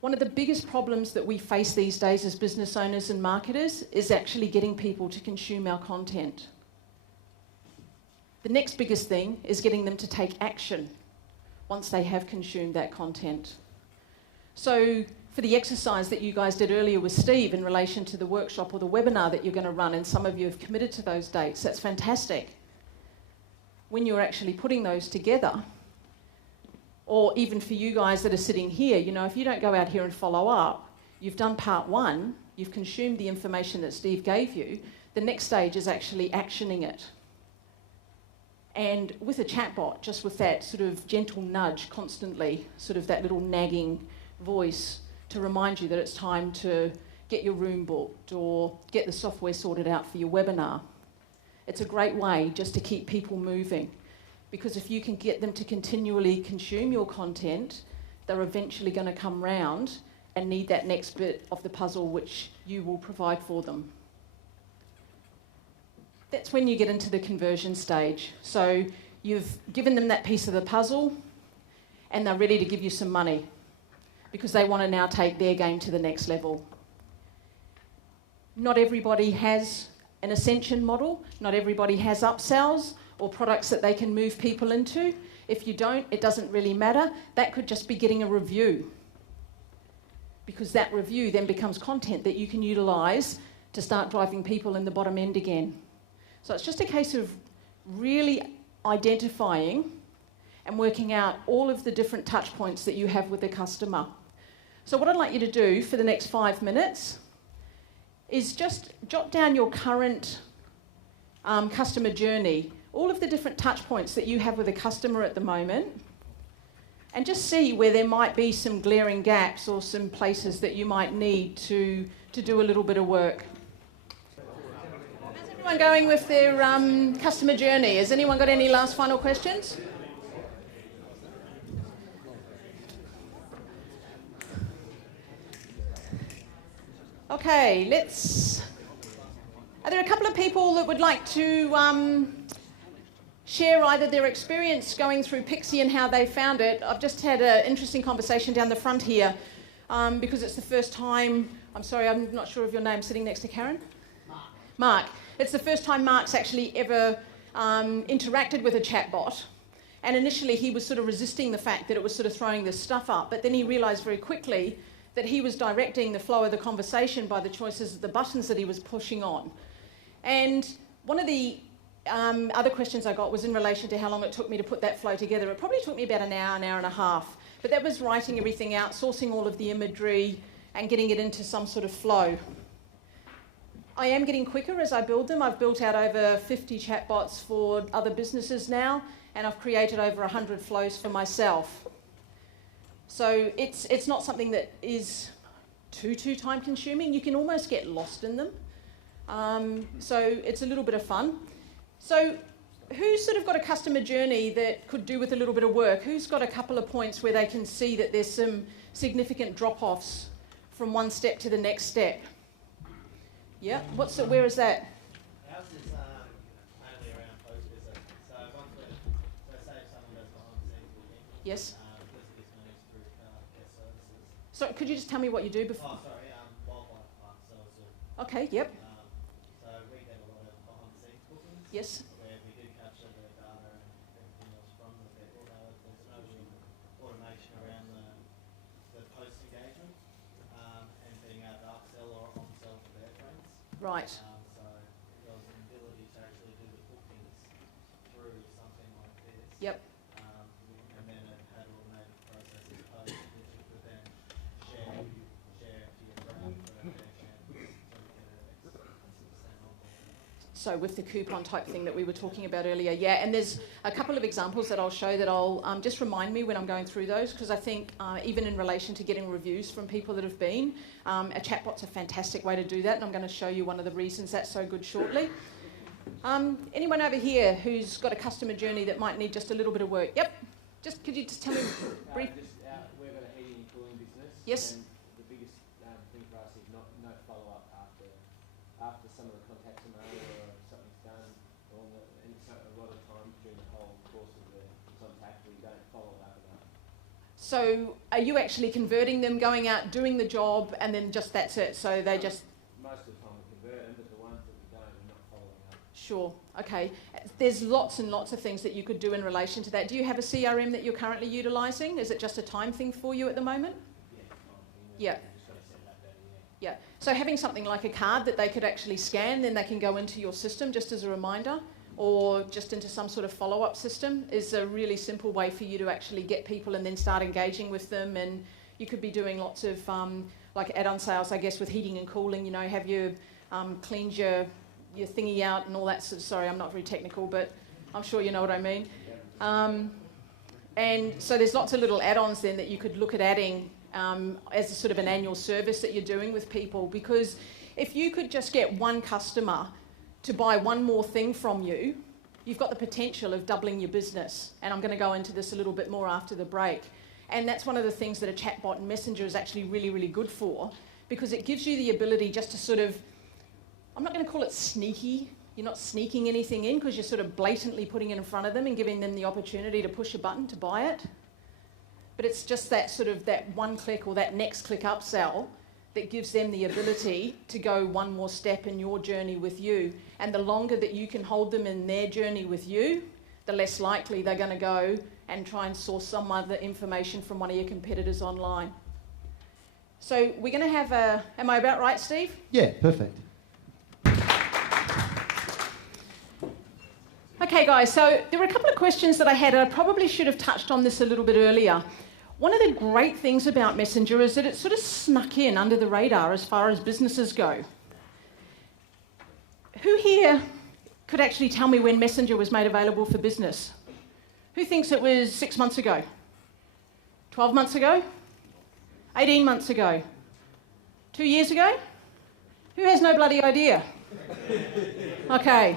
One of the biggest problems that we face these days as business owners and marketers is actually getting people to consume our content. The next biggest thing is getting them to take action once they have consumed that content. So for the exercise that you guys did earlier with Steve in relation to the workshop or the webinar that you're going to run, and some of you have committed to those dates, that's fantastic. When you're actually putting those together, or even for you guys that are sitting here, if you don't go out here and follow up, you've done part 1, you've consumed the information that Steve gave you, the next stage is actually actioning it. And with a chatbot, just with that sort of gentle nudge constantly, sort of that little nagging voice to remind you that it's time to get your room booked or get the software sorted out for your webinar. It's a great way just to keep people moving, because if you can get them to continually consume your content, they're eventually going to come round and need that next bit of the puzzle which you will provide for them. That's when you get into the conversion stage. So you've given them that piece of the puzzle and they're ready to give you some money because they want to now take their game to the next level. Not everybody has an ascension model. Not everybody has upsells or products that they can move people into. If you don't, it doesn't really matter. That could just be getting a review, because that review then becomes content that you can utilise to start driving people in the bottom end again. So it's just a case of really identifying and working out all of the different touch points that you have with the customer. So what I'd like you to do for the next 5 minutes is just jot down your current customer journey, all of the different touch points that you have with a customer at the moment, and just see where there might be some glaring gaps or some places that you might need to do a little bit of work. How's everyone going with their customer journey? Has anyone got any last final questions? Okay, are there a couple of people that would like to share either their experience going through Pixie and how they found it? I've just had an interesting conversation down the front here because it's the first time, I'm sorry, I'm not sure of your name, sitting next to Karen? Mark. It's the first time Mark's actually ever interacted with a chatbot. And initially he was sort of resisting the fact that it was sort of throwing this stuff up, but then he realised very quickly that he was directing the flow of the conversation by the choices of the buttons that he was pushing on. And one of the other questions I got was in relation to how long it took me to put that flow together. It probably took me about an hour and a half. But that was writing everything out, sourcing all of the imagery, and getting it into some sort of flow. I am getting quicker as I build them. I've built out over 50 chatbots for other businesses now, and I've created over 100 flows for myself. So it's not something that is too time consuming. You can almost get lost in them. So it's a little bit of fun. So who's sort of got a customer journey that could do with a little bit of work? Who's got a couple of points where they can see that there's some significant drop-offs from one step to the next step? Yeah, where is that? Ours is mainly around post visit. So once say if someone goes behind the scenes booking, Yes. because it gets managed through guest services. So could you just tell me what you do before? Oh, sorry, wildlife park services. Okay, yep, So we get a lot of behind the scenes bookings. yes. Where we do capture the data and everything else from the people. There's no real automation around the post engagement and being able to upsell or on-sell to their friends. Right. So there was an ability to actually do the bookings through something like this. Yep. And then it had automated processes post, which you could then share to your brand for their chance to get a % off. So with the coupon type thing that we were talking about earlier, yeah, and there's a couple of examples that I'll show that I'll just remind me when I'm going through those, because I think even in relation to getting reviews from people that have been, a chatbot's a fantastic way to do that, and I'm going to show you one of the reasons that's so good shortly. Anyone over here who's got a customer journey that might need just a little bit of work? Yep. Just could you just tell me brief? We've got a heating and cooling business. Yes. And the biggest thing for us is no follow-up after some of the contacts are made or something's done. And so a lot of time during the whole course of the contact, we don't follow it up enough. So are you actually converting them, going out, doing the job, and then just that's it? So they just... Most of the time we convert them, but the ones that we don't, we're not following up. Sure, okay. There's lots and lots of things that you could do in relation to that. Do you have a CRM that you're currently utilising? Is it just a time thing for you at the moment? Yeah. We've just got to set that better, Yeah. So having something like a card that they could actually scan, then they can go into your system just as a reminder, or just into some sort of follow-up system, is a really simple way for you to actually get people and then start engaging with them. And you could be doing lots of like add-on sales, I guess, with heating and cooling. You know, have you cleaned your thingy out and all that sort of, sorry, I'm not very technical, but I'm sure you know what I mean. And so there's lots of little add-ons then that you could look at adding as a sort of an annual service that you're doing with people, because if you could just get one customer to buy one more thing from you, you've got the potential of doubling your business. And I'm going to go into this a little bit more after the break. And that's one of the things that a chatbot and Messenger is actually really, really good for, because it gives you the ability just to sort of, I'm not going to call it sneaky. You're not sneaking anything in because you're sort of blatantly putting it in front of them and giving them the opportunity to push a button to buy it. But it's just that sort of that one click or that next click upsell that gives them the ability to go one more step in your journey with you. And the longer that you can hold them in their journey with you, the less likely they're going to go and try and source some other information from one of your competitors online. So we're going to have a... Am I about right, Steve? Yeah, perfect. Okay, guys, so there were a couple of questions that I had, and I probably should have touched on this a little bit earlier. One of the great things about Messenger is that it sort of snuck in under the radar as far as businesses go. Who here could actually tell me when Messenger was made available for business? Who thinks it was 6 months ago? 12 months ago? 18 months ago? 2 years ago? Who has no bloody idea? Okay.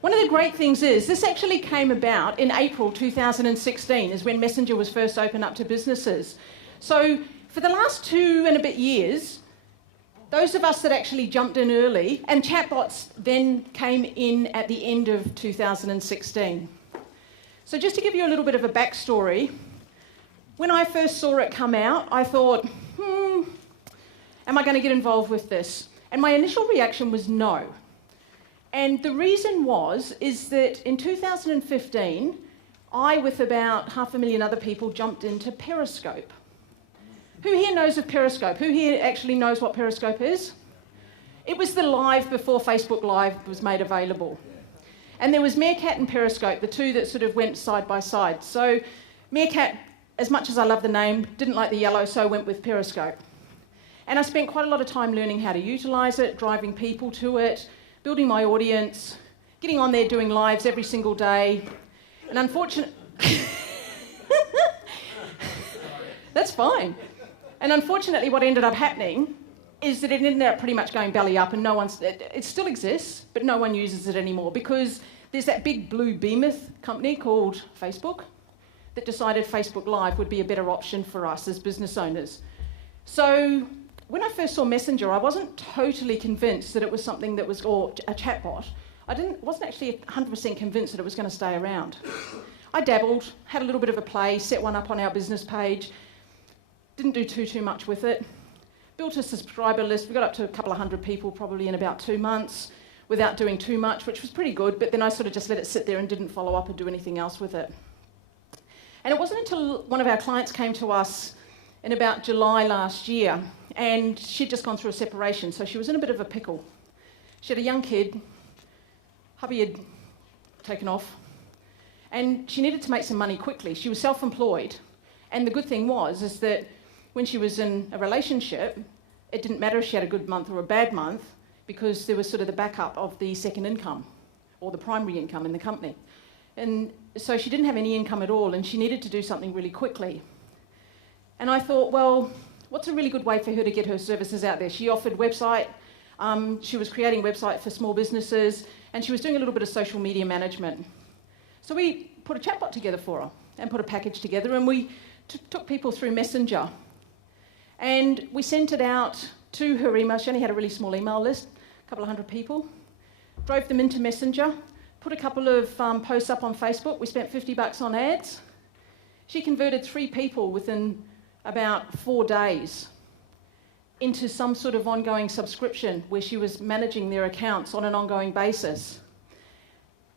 One of the great things is this actually came about in April 2016 is when Messenger was first opened up to businesses. So for the last 2 and a bit years, those of us that actually jumped in early, and chatbots then came in at the end of 2016. So just to give you a little bit of a backstory, when I first saw it come out, I thought, am I going to get involved with this? And my initial reaction was no. And the reason is that in 2015, I, with about 500,000 other people, jumped into Periscope. Who here knows of Periscope? Who here actually knows what Periscope is? It was the live before Facebook Live was made available. And there was Meerkat and Periscope, the two that sort of went side by side. So Meerkat, as much as I love the name, didn't like the yellow, so I went with Periscope. And I spent quite a lot of time learning how to utilise it, driving people to it, building my audience, getting on there doing lives every single day. And unfortunately, that's fine. And unfortunately what ended up happening is that it ended up pretty much going belly up, and it still exists, but no one uses it anymore because there's that big blue behemoth company called Facebook that decided Facebook Live would be a better option for us as business owners. So when I first saw Messenger, I wasn't totally convinced that it was something that was, or a chatbot. Wasn't actually 100% convinced that it was going to stay around. I dabbled, had a little bit of a play, set one up on our business page, didn't do too much with it. Built a subscriber list. We got up to a couple of hundred people probably in about 2 months without doing too much, which was pretty good, but then I sort of just let it sit there and didn't follow up or do anything else with it. And it wasn't until one of our clients came to us in about July last year, and she'd just gone through a separation, so she was in a bit of a pickle. She had a young kid, hubby had taken off, and she needed to make some money quickly. She was self-employed, and the good thing is that when she was in a relationship, it didn't matter if she had a good month or a bad month because there was sort of the backup of the second income or the primary income in the company. And so she didn't have any income at all and she needed to do something really quickly. And I thought, well, what's a really good way for her to get her services out there? She offered website, she was creating website for small businesses, and she was doing a little bit of social media management. So we put a chatbot together for her and put a package together, and we took people through Messenger. And we sent it out to her email. She only had a really small email list, a couple of hundred people. Drove them into Messenger, put a couple of posts up on Facebook. We spent $50 on ads. She converted 3 people within about 4 days into some sort of ongoing subscription where she was managing their accounts on an ongoing basis.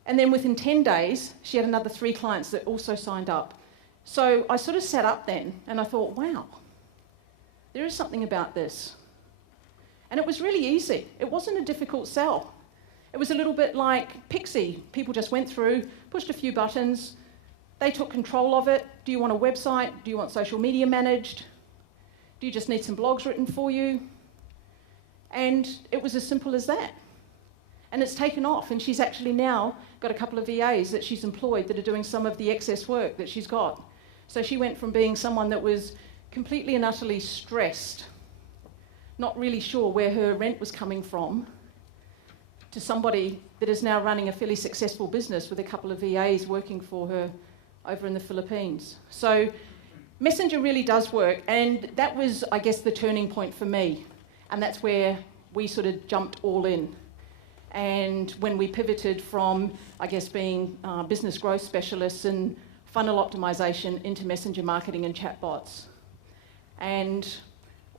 And then within 10 days, she had another 3 clients that also signed up. So I sort of sat up then and I thought, wow, there is something about this. And it was really easy. It wasn't a difficult sell. It was a little bit like Pixie. People just went through, pushed a few buttons. They took control of it. Do you want a website? Do you want social media managed? Do you just need some blogs written for you? And it was as simple as that. And it's taken off. And she's actually now got a couple of VAs that she's employed that are doing some of the excess work that she's got. So she went from being someone that was completely and utterly stressed, not really sure where her rent was coming from, to somebody that is now running a fairly successful business with a couple of VAs working for her over in the Philippines. So Messenger really does work, and that was, I guess, the turning point for me. And that's where we sort of jumped all in. And when we pivoted from, I guess, being business growth specialists and funnel optimization into messenger marketing and chatbots. And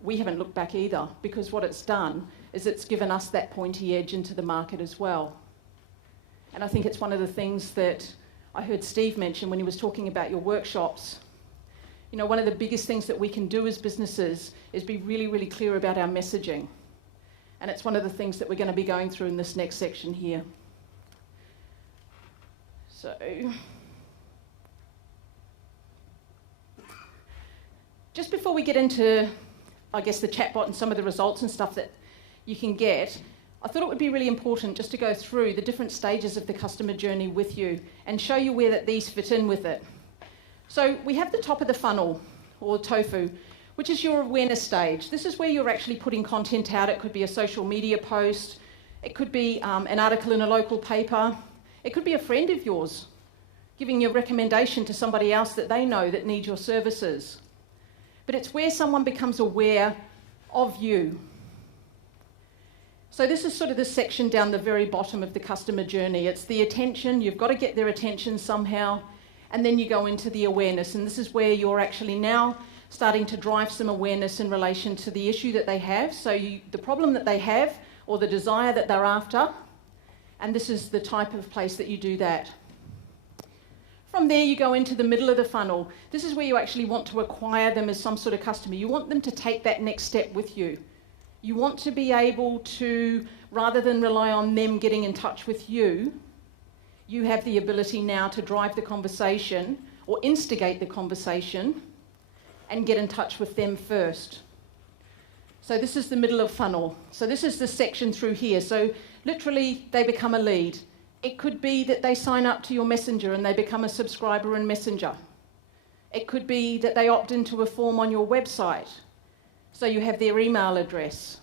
we haven't looked back either, because what it's done is it's given us that pointy edge into the market as well. And I think it's one of the things that I heard Steve mention when he was talking about your workshops. You know, one of the biggest things that we can do as businesses is be really, really clear about our messaging. And it's one of the things that we're going to be going through in this next section here. So, just before we get into, I guess, the chatbot and some of the results and stuff that you can get, I thought it would be really important just to go through the different stages of the customer journey with you and show you where that these fit in with it. So we have the top of the funnel, or tofu, which is your awareness stage. This is where you're actually putting content out. It could be a social media post. It could be an article in a local paper. It could be a friend of yours giving you a recommendation to somebody else that they know that needs your services. But it's where someone becomes aware of you. So this is sort of the section down the very bottom of the customer journey. It's the attention. You've got to get their attention somehow. And then you go into the awareness. And this is where you're actually now starting to drive some awareness in relation to the issue that they have. So the problem that they have, or the desire that they're after. And this is the type of place that you do that. From there, you go into the middle of the funnel. This is where you actually want to acquire them as some sort of customer. You want them to take that next step with you. You want to be able to, rather than rely on them getting in touch with you, you have the ability now to drive the conversation or instigate the conversation and get in touch with them first. So this is the middle of funnel. So this is the section through here. So literally they become a lead. It could be that they sign up to your Messenger and they become a subscriber in Messenger. It could be that they opt into a form on your website, so you have their email address.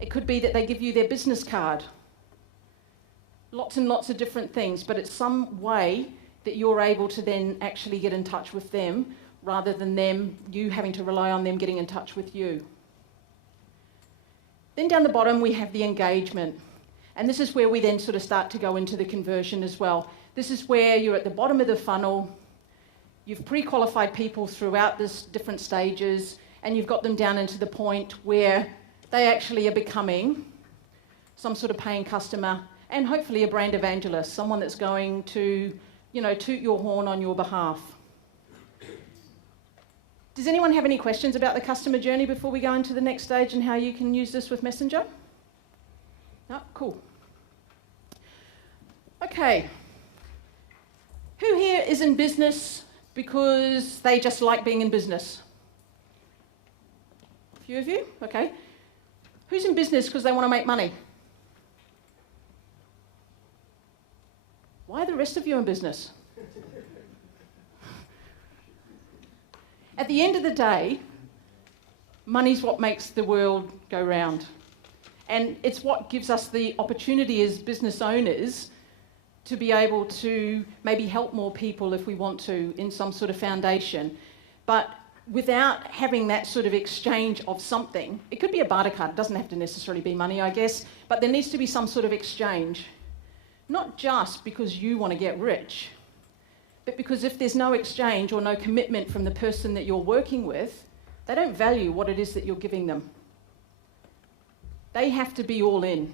It could be that they give you their business card. Lots and lots of different things, but it's some way that you're able to then actually get in touch with them rather than you having to rely on them getting in touch with you. Then down the bottom we have the engagement. And this is where we then sort of start to go into the conversion as well. This is where you're at the bottom of the funnel. You've pre-qualified people throughout this different stages, and you've got them down into the point where they actually are becoming some sort of paying customer and hopefully a brand evangelist, someone that's going to, toot your horn on your behalf. Does anyone have any questions about the customer journey before we go into the next stage and how you can use this with Messenger? No? Cool. Okay. Who here is in business because they just like being in business? A few of you? Okay. Who's in business because they want to make money? Why are the rest of you in business? At the end of the day, money's what makes the world go round. And it's what gives us the opportunity as business owners to be able to maybe help more people if we want to in some sort of foundation. But without having that sort of exchange of something, it could be a barter card, it doesn't have to necessarily be money, I guess, but there needs to be some sort of exchange. Not just because you want to get rich, but because if there's no exchange or no commitment from the person that you're working with, they don't value what it is that you're giving them. They have to be all in.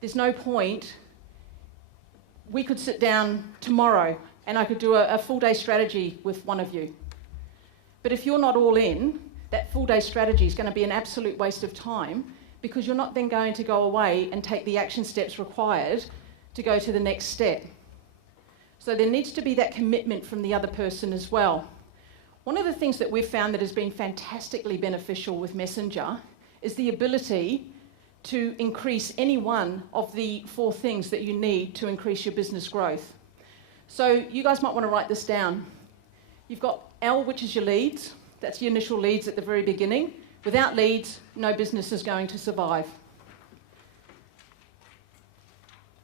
There's no point. We could sit down tomorrow and I could do a full day strategy with one of you. But if you're not all in, that full day strategy is going to be an absolute waste of time because you're not then going to go away and take the action steps required to go to the next step. So there needs to be that commitment from the other person as well. One of the things that we've found that has been fantastically beneficial with Messenger is the ability to increase any one of the 4 things that you need to increase your business growth. So you guys might want to write this down. You've got L, which is your leads. That's your initial leads at the very beginning. Without leads, no business is going to survive.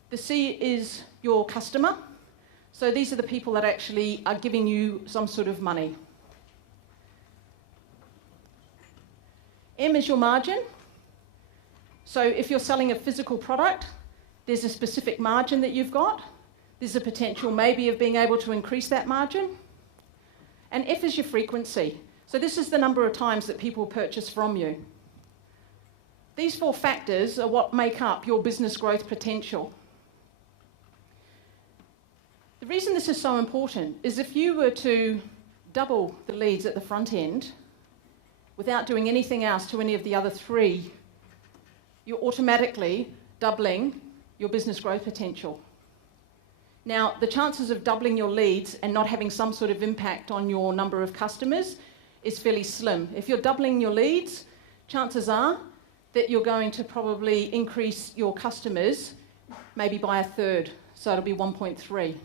The C is your customer. So these are the people that actually are giving you some sort of money. M is your margin. So if you're selling a physical product, there's a specific margin that you've got. There's a potential maybe of being able to increase that margin. And F is your frequency. So this is the number of times that people purchase from you. These 4 factors are what make up your business growth potential. The reason this is so important is if you were to double the leads at the front end without doing anything else to any of the other 3, you're automatically doubling your business growth potential. Now, the chances of doubling your leads and not having some sort of impact on your number of customers is fairly slim. If you're doubling your leads, chances are that you're going to probably increase your customers maybe by 1/3, so it'll be 1.3.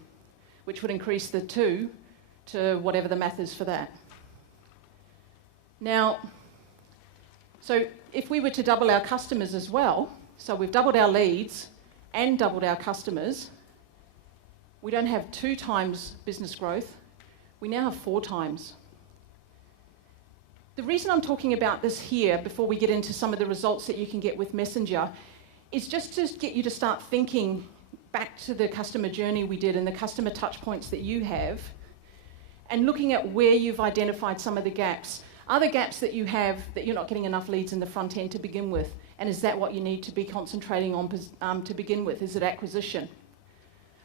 Which would increase the 2 to whatever the math is for that. Now, so if we were to double our customers as well, so we've doubled our leads and doubled our customers, we don't have 2 times business growth, we now have 4 times. The reason I'm talking about this here, before we get into some of the results that you can get with Messenger, is just to get you to start thinking back to the customer journey we did and the customer touch points that you have, and looking at where you've identified some of the gaps. Are there gaps that you have that you're not getting enough leads in the front end to begin with? And is that what you need to be concentrating on to begin with? Is it acquisition?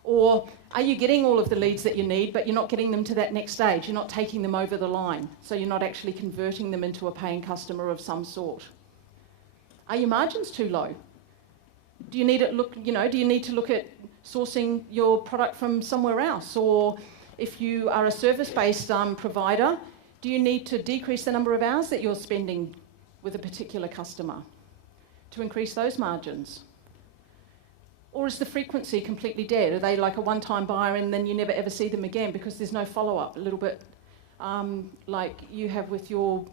Or are you getting all of the leads that you need, but you're not getting them to that next stage? You're not taking them over the line, so you're not actually converting them into a paying customer of some sort. Are your margins too low? Do you need to look at sourcing your product from somewhere else? Or if you are a service-based provider, do you need to decrease the number of hours that you're spending with a particular customer to increase those margins? Or is the frequency completely dead? Are they like a one-time buyer and then you never ever see them again because there's no follow-up? A little bit like you have with your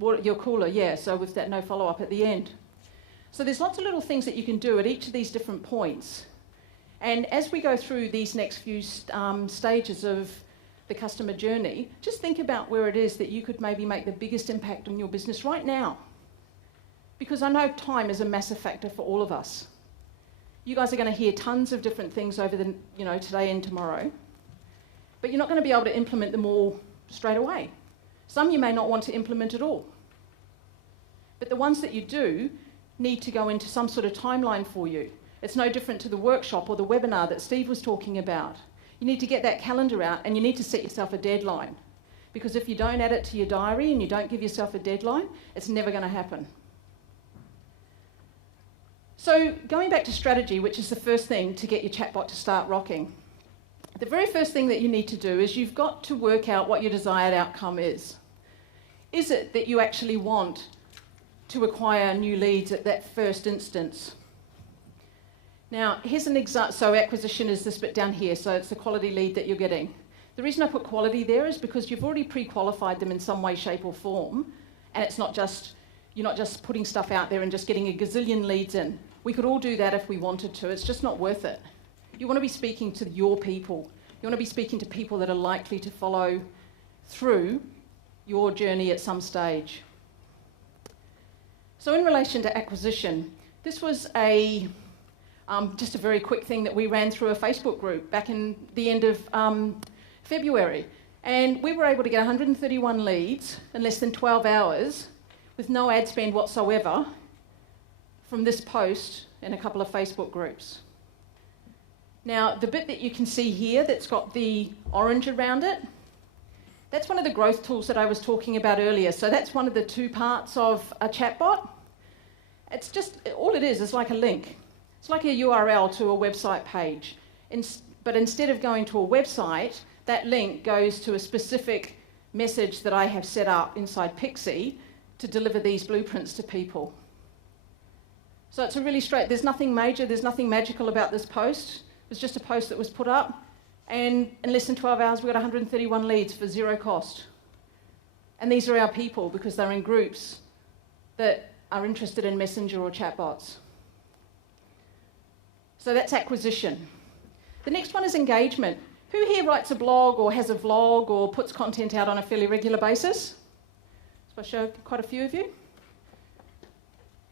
cooler, yeah, so with that no follow-up at the end. So there's lots of little things that you can do at each of these different points. And as we go through these next few stages of the customer journey, just think about where it is that you could maybe make the biggest impact on your business right now. Because I know time is a massive factor for all of us. You guys are going to hear tons of different things over the, today and tomorrow, but you're not going to be able to implement them all straight away. Some you may not want to implement at all. But the ones that you do need to go into some sort of timeline for you. It's no different to the workshop or the webinar that Steve was talking about. You need to get that calendar out and you need to set yourself a deadline. Because if you don't add it to your diary and you don't give yourself a deadline, it's never going to happen. So going back to strategy, which is the first thing to get your chatbot to start rocking, the very first thing that you need to do is you've got to work out what your desired outcome is. Is it that you actually want to acquire new leads at that first instance? Now, here's an example. So acquisition is this bit down here, so it's the quality lead that you're getting. The reason I put quality there is because you've already pre-qualified them in some way, shape or form, and it's not just, you're not just putting stuff out there and just getting a gazillion leads in. We could all do that if we wanted to. It's just not worth it. You want to be speaking to your people. You want to be speaking to people that are likely to follow through your journey at some stage. So in relation to acquisition, this was just a very quick thing that we ran through a Facebook group back in the end of February. And we were able to get 131 leads in less than 12 hours with no ad spend whatsoever from this post in a couple of Facebook groups. Now, the bit that you can see here that's got the orange around it, that's one of the growth tools that I was talking about earlier. So that's one of the two parts of a chatbot. It's just, all it is like a link. It's like a URL to a website page. But instead of going to a website, that link goes to a specific message that I have set up inside Pixie to deliver these blueprints to people. So it's a really straight, there's nothing major, there's nothing magical about this post. It was just a post that was put up, and in less than 12 hours we got 131 leads for zero cost. And these are our people because they're in groups that are interested in messenger or chatbots. So that's acquisition. The next one is engagement. Who here writes a blog or has a vlog or puts content out on a fairly regular basis? So I show quite a few of you.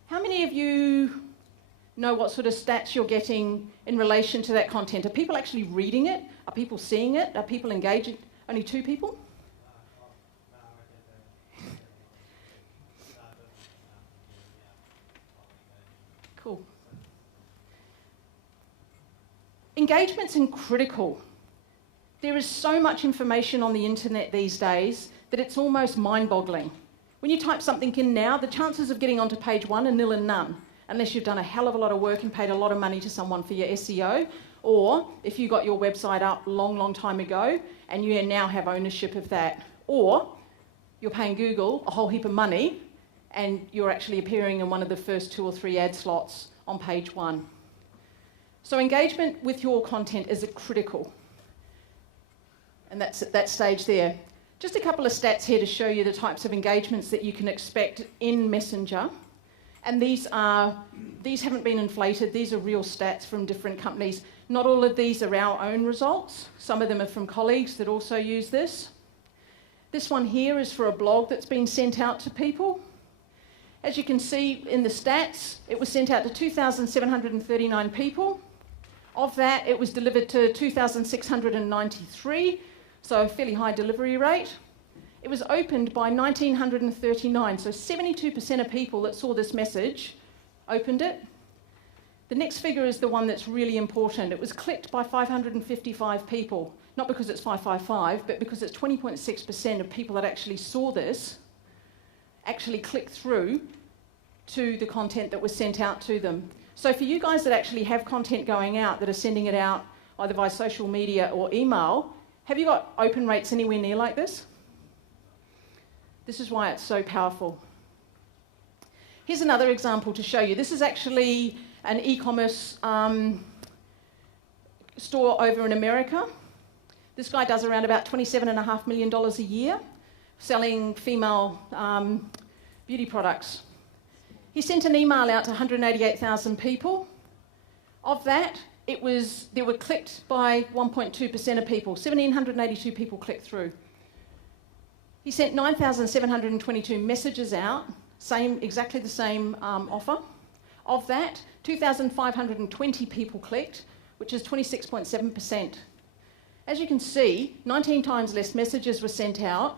How many of you know what sort of stats you're getting in relation to that content? Are people actually reading it? Are people seeing it? Are people engaging? Only 2 people? Cool. Engagement's critical. There is so much information on the internet these days that it's almost mind-boggling. When you type something in now, the chances of getting onto page 1 are nil and none, unless you've done a hell of a lot of work and paid a lot of money to someone for your SEO, or if you got your website up a long, long time ago and you now have ownership of that, or you're paying Google a whole heap of money and you're actually appearing in one of the first 2 or 3 ad slots on page 1. So engagement with your content is critical. And that's at that stage there. Just a couple of stats here to show you the types of engagements that you can expect in Messenger. And these haven't been inflated. These are real stats from different companies. Not all of these are our own results. Some of them are from colleagues that also use this. This one here is for a blog that's been sent out to people. As you can see in the stats, it was sent out to 2,739 people. Of that, it was delivered to 2,693, so a fairly high delivery rate. It was opened by 1,939, so 72% of people that saw this message opened it. The next figure is the one that's really important. It was clicked by 555 people, not because it's 555, but because it's 20.6% of people that actually saw this actually clicked through to the content that was sent out to them. So for you guys that actually have content going out, that are sending it out either via social media or email, have you got open rates anywhere near like this? This is why it's so powerful. Here's another example to show you. This is actually an e-commerce store over in America. This guy does around about $27.5 million a year selling female beauty products. He sent an email out to 188,000 people. Of that, they were clicked by 1.2% of people. 1,782 people clicked through. He sent 9,722 messages out, exactly the same offer. Of that, 2,520 people clicked, which is 26.7%. As you can see, 19 times less messages were sent out,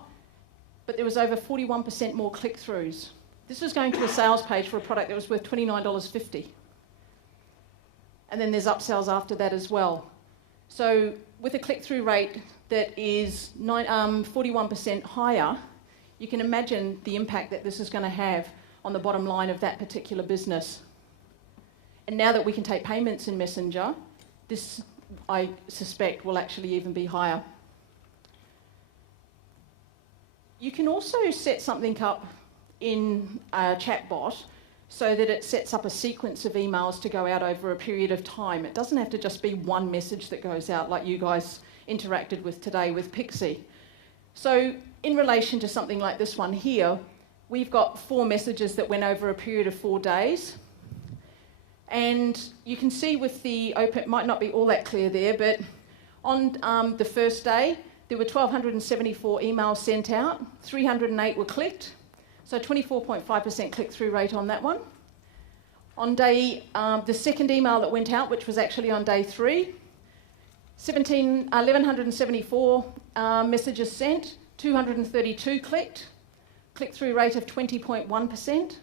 but there was over 41% more click-throughs. This was going to a sales page for a product that was worth $29.50. And then there's upsells after that as well. So with a click-through rate that is 41% higher, you can imagine the impact that this is going to have on the bottom line of that particular business. And now that we can take payments in Messenger, this, I suspect, will actually even be higher. You can also set something up in a chatbot so that it sets up a sequence of emails to go out over a period of time. It doesn't have to just be one message that goes out like you guys interacted with today with Pixie. So in relation to something like this one here, we've got 4 messages that went over a period of 4 days. And you can see with the open, it might not be all that clear there, but on the first day, there were 1,274 emails sent out, 308 were clicked, so 24.5% click-through rate on that one. On day, the second email that went out, which was actually on day 3, 1,174 messages sent, 232 clicked, click-through rate of 20.1%.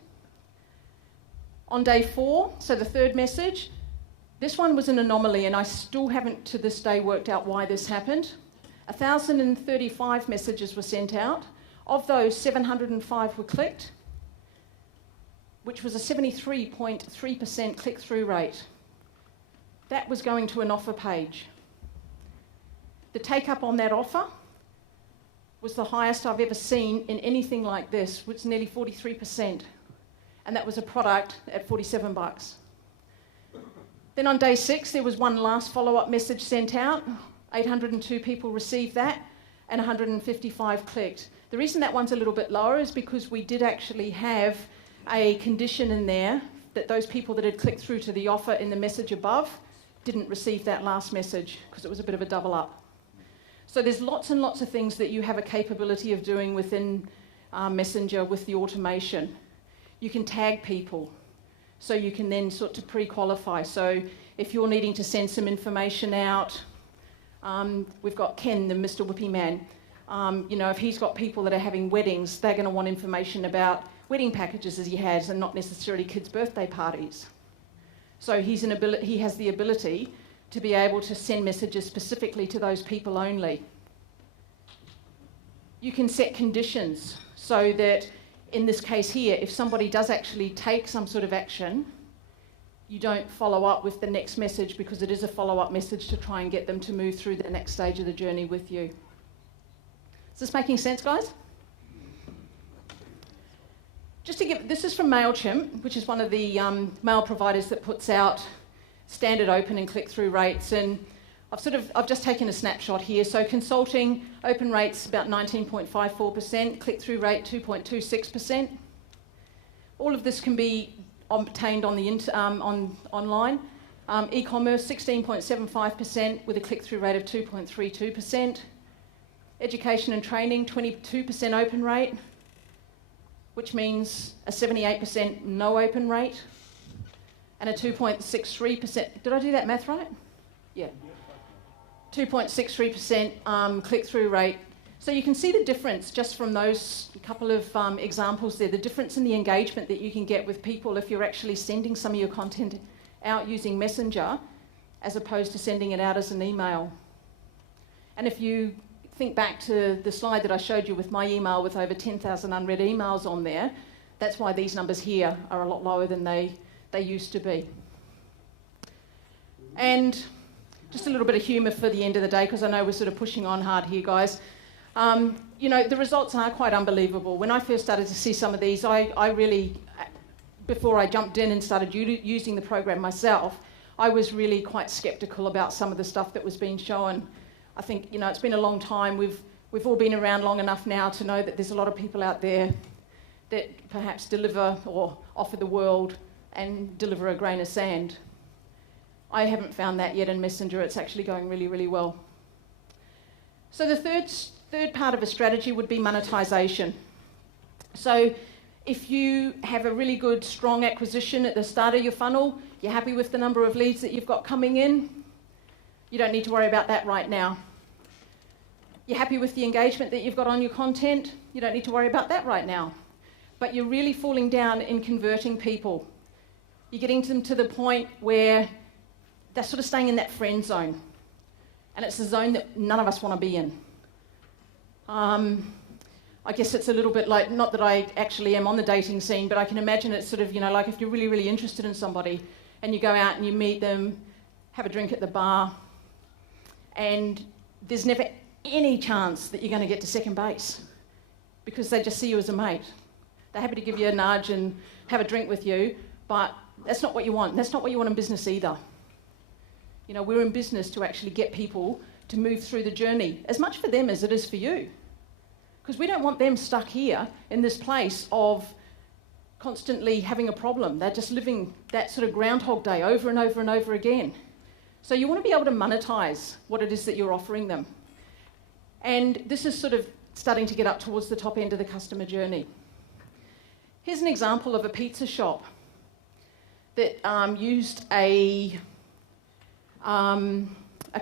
On day 4, so the third message, this one was an anomaly and I still haven't to this day worked out why this happened. 1,035 messages were sent out. Of those, 705 were clicked, which was a 73.3% click-through rate. That was going to an offer page. The take-up on that offer was the highest I've ever seen in anything like this, which was nearly 43%. And that was a product at $47. Then on day 6, there was one last follow-up message sent out. 802 people received that, and 155 clicked. The reason that one's a little bit lower is because we did actually have a condition in there that those people that had clicked through to the offer in the message above didn't receive that last message because it was a bit of a double up. So there's lots and lots of things that you have a capability of doing within Messenger with the automation. You can tag people, so you can then sort of pre-qualify. So if you're needing to send some information out, we've got Ken, the Mr. Whippy Man. If he's got people that are having weddings, they're going to want information about wedding packages as he has and not necessarily kids' birthday parties. So he has the ability to be able to send messages specifically to those people only. You can set conditions so that in this case here, if somebody does actually take some sort of action, you don't follow up with the next message because it is a follow-up message to try and get them to move through the next stage of the journey with you. Is this making sense, guys? This is from MailChimp, which is one of the mail providers that puts out standard open and click-through rates. And I've just taken a snapshot here. So consulting, open rates about 19.54%, click-through rate 2.26%. All of this can be obtained on the online. E-commerce 16.75% with a click-through rate of 2.32%. Education and training 22% open rate, which means a 78% no open rate, and a 2.63%. Did I do that math right? Yeah. 2.63% click-through rate. So you can see the difference just from those couple of examples there, the difference in the engagement that you can get with people if you're actually sending some of your content out using Messenger as opposed to sending it out as an email. And if you think back to the slide that I showed you with my email with over 10,000 unread emails on there, that's why these numbers here are a lot lower than they used to be. And just a little bit of humour for the end of the day, because I know we're sort of pushing on hard here, guys. You know, the results are quite unbelievable. When I first started to see some of these, I really, before I jumped in and started using the program myself, I was really quite sceptical about some of the stuff that was being shown. I think, you know, it's been a long time. We've all been around long enough now to know that there's a lot of people out there that perhaps deliver or offer the world and deliver a grain of sand. I haven't found that yet in Messenger. It's actually going really, really well. So the third part of a strategy would be monetization. So if you have a really good, strong acquisition at the start of your funnel, you're happy with the number of leads that you've got coming in, you don't need to worry about that right now. You're happy with the engagement that you've got on your content, you don't need to worry about that right now. But you're really falling down in converting people. You're getting them to the point where they're sort of staying in that friend zone. And it's a zone that none of us want to be in. I guess it's a little bit like, not that I actually am on the dating scene, but I can imagine it's sort of, you know, like if you're really, really interested in somebody and you go out and you meet them, have a drink at the bar, and there's never any chance that you're going to get to second base because they just see you as a mate. They're happy to give you a nudge and have a drink with you, but that's not what you want. That's not what you want in business either. You know, we're in business to actually get people to move through the journey, as much for them as it is for you. Because we don't want them stuck here in this place of constantly having a problem. They're just living that sort of Groundhog Day over and over and over again. So you want to be able to monetize what it is that you're offering them. And this is sort of starting to get up towards the top end of the customer journey. Here's an example of a pizza shop that used a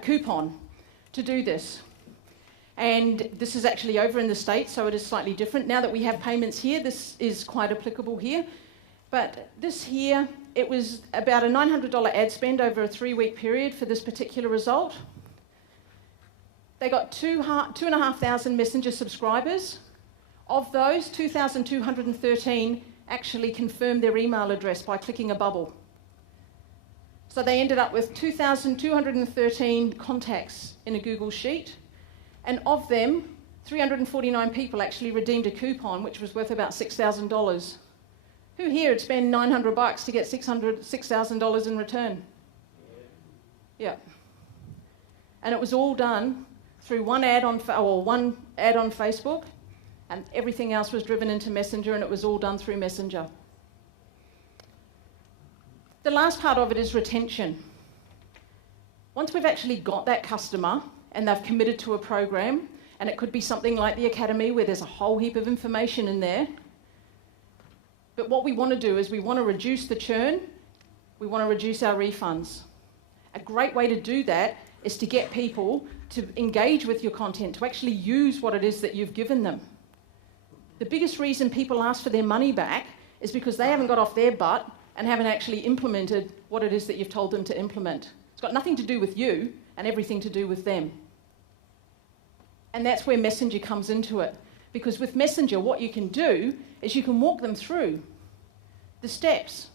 coupon to do this. And this is actually over in the States, so it is slightly different. Now that we have payments here, this is quite applicable here. But this here, it was about a $900 ad spend over a 3-week period for this particular result. They got 2,500 Messenger subscribers. Of those, 2,213 actually confirmed their email address by clicking a bubble. So they ended up with 2,213 contacts in a Google Sheet. And of them, 349 people actually redeemed a coupon, which was worth about $6,000. Who here would spend $900 to get $6,000 in return? Yeah. And it was all done through one ad on Facebook, and everything else was driven into Messenger, and it was all done through Messenger. The last part of it is retention. Once we've actually got that customer and they've committed to a program, and it could be something like the Academy where there's a whole heap of information in there, but what we want to do is we want to reduce the churn, we want to reduce our refunds. A great way to do that is to get people to engage with your content, to actually use what it is that you've given them. The biggest reason people ask for their money back is because they haven't got off their butt and haven't actually implemented what it is that you've told them to implement. It's got nothing to do with you and everything to do with them. And that's where Messenger comes into it. Because with Messenger, what you can do is you can walk them through the steps.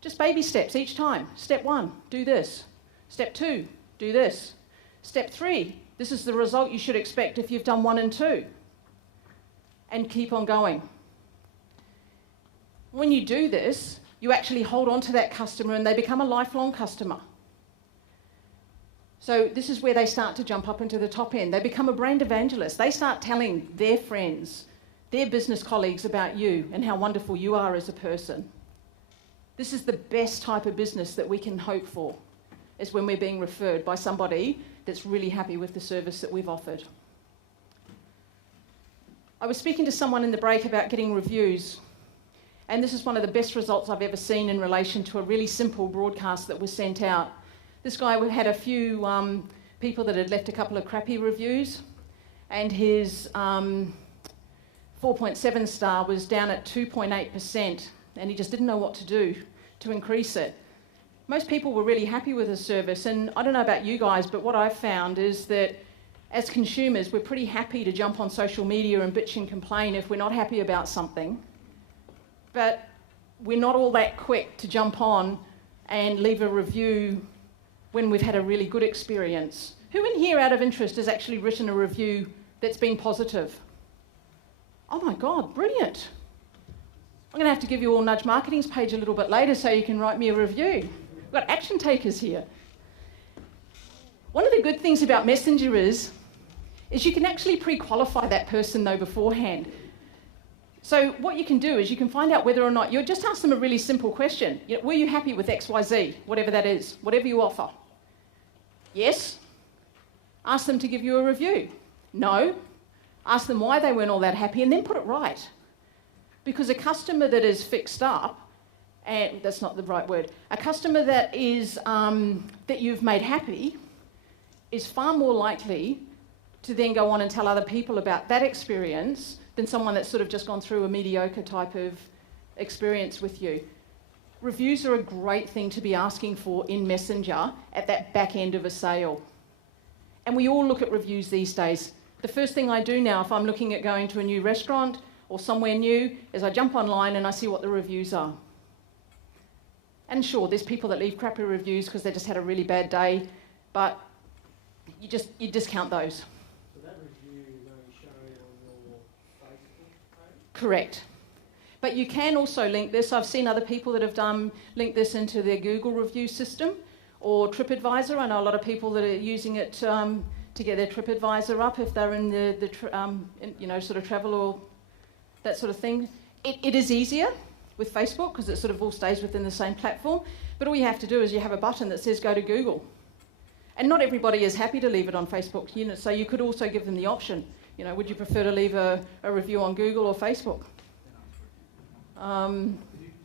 Just baby steps each time. Step 1, do this. Step 2, do this. Step 3, this is the result you should expect if you've done 1 and 2. And keep on going. When you do this, you actually hold on to that customer and they become a lifelong customer. So this is where they start to jump up into the top end. They become a brand evangelist. They start telling their friends, their business colleagues about you and how wonderful you are as a person. This is the best type of business that we can hope for, is when we're being referred by somebody that's really happy with the service that we've offered. I was speaking to someone in the break about getting reviews, and this is one of the best results I've ever seen in relation to a really simple broadcast that was sent out. This guy had a few people that had left a couple of crappy reviews, and his 4.7 star was down at 2.8%, and he just didn't know what to do to increase it. Most people were really happy with his service, and I don't know about you guys, but what I've found is that as consumers, we're pretty happy to jump on social media and bitch and complain if we're not happy about something, but we're not all that quick to jump on and leave a review when we've had a really good experience. Who in here, out of interest, has actually written a review that's been positive. Oh my God, brilliant. I'm going to have to give you all Nudge Marketing's page a little bit later so you can write me a review. We've got action takers here. One of the good things about Messenger is you can actually pre-qualify that person though beforehand. So what you can do is you can find out whether or not, you'll just ask them a really simple question. You know, were you happy with XYZ, whatever that is, whatever you offer? Yes. Ask them to give you a review. No. Ask them why they weren't all that happy and then put it right. Because a customer that is fixed up, and that's not the right word, a customer that is that you've made happy is far more likely to then go on and tell other people about that experience than someone that's sort of just gone through a mediocre type of experience with you. Reviews are a great thing to be asking for in Messenger at that back end of a sale. And we all look at reviews these days. The first thing I do now if I'm looking at going to a new restaurant or somewhere new is I jump online and I see what the reviews are. And sure, there's people that leave crappy reviews because they just had a really bad day, but you discount those. So that review is only shown on your Facebook page? Correct. But you can also link this. I've seen other people that have linked this into their Google review system or TripAdvisor. I know a lot of people that are using it to get their TripAdvisor up if they're in sort of travel or that sort of thing. It is easier with Facebook because it sort of all stays within the same platform. But all you have to do is you have a button that says go to Google. And not everybody is happy to leave it on Facebook. You know, so you could also give them the option. You know, would you prefer to leave a review on Google or Facebook? Do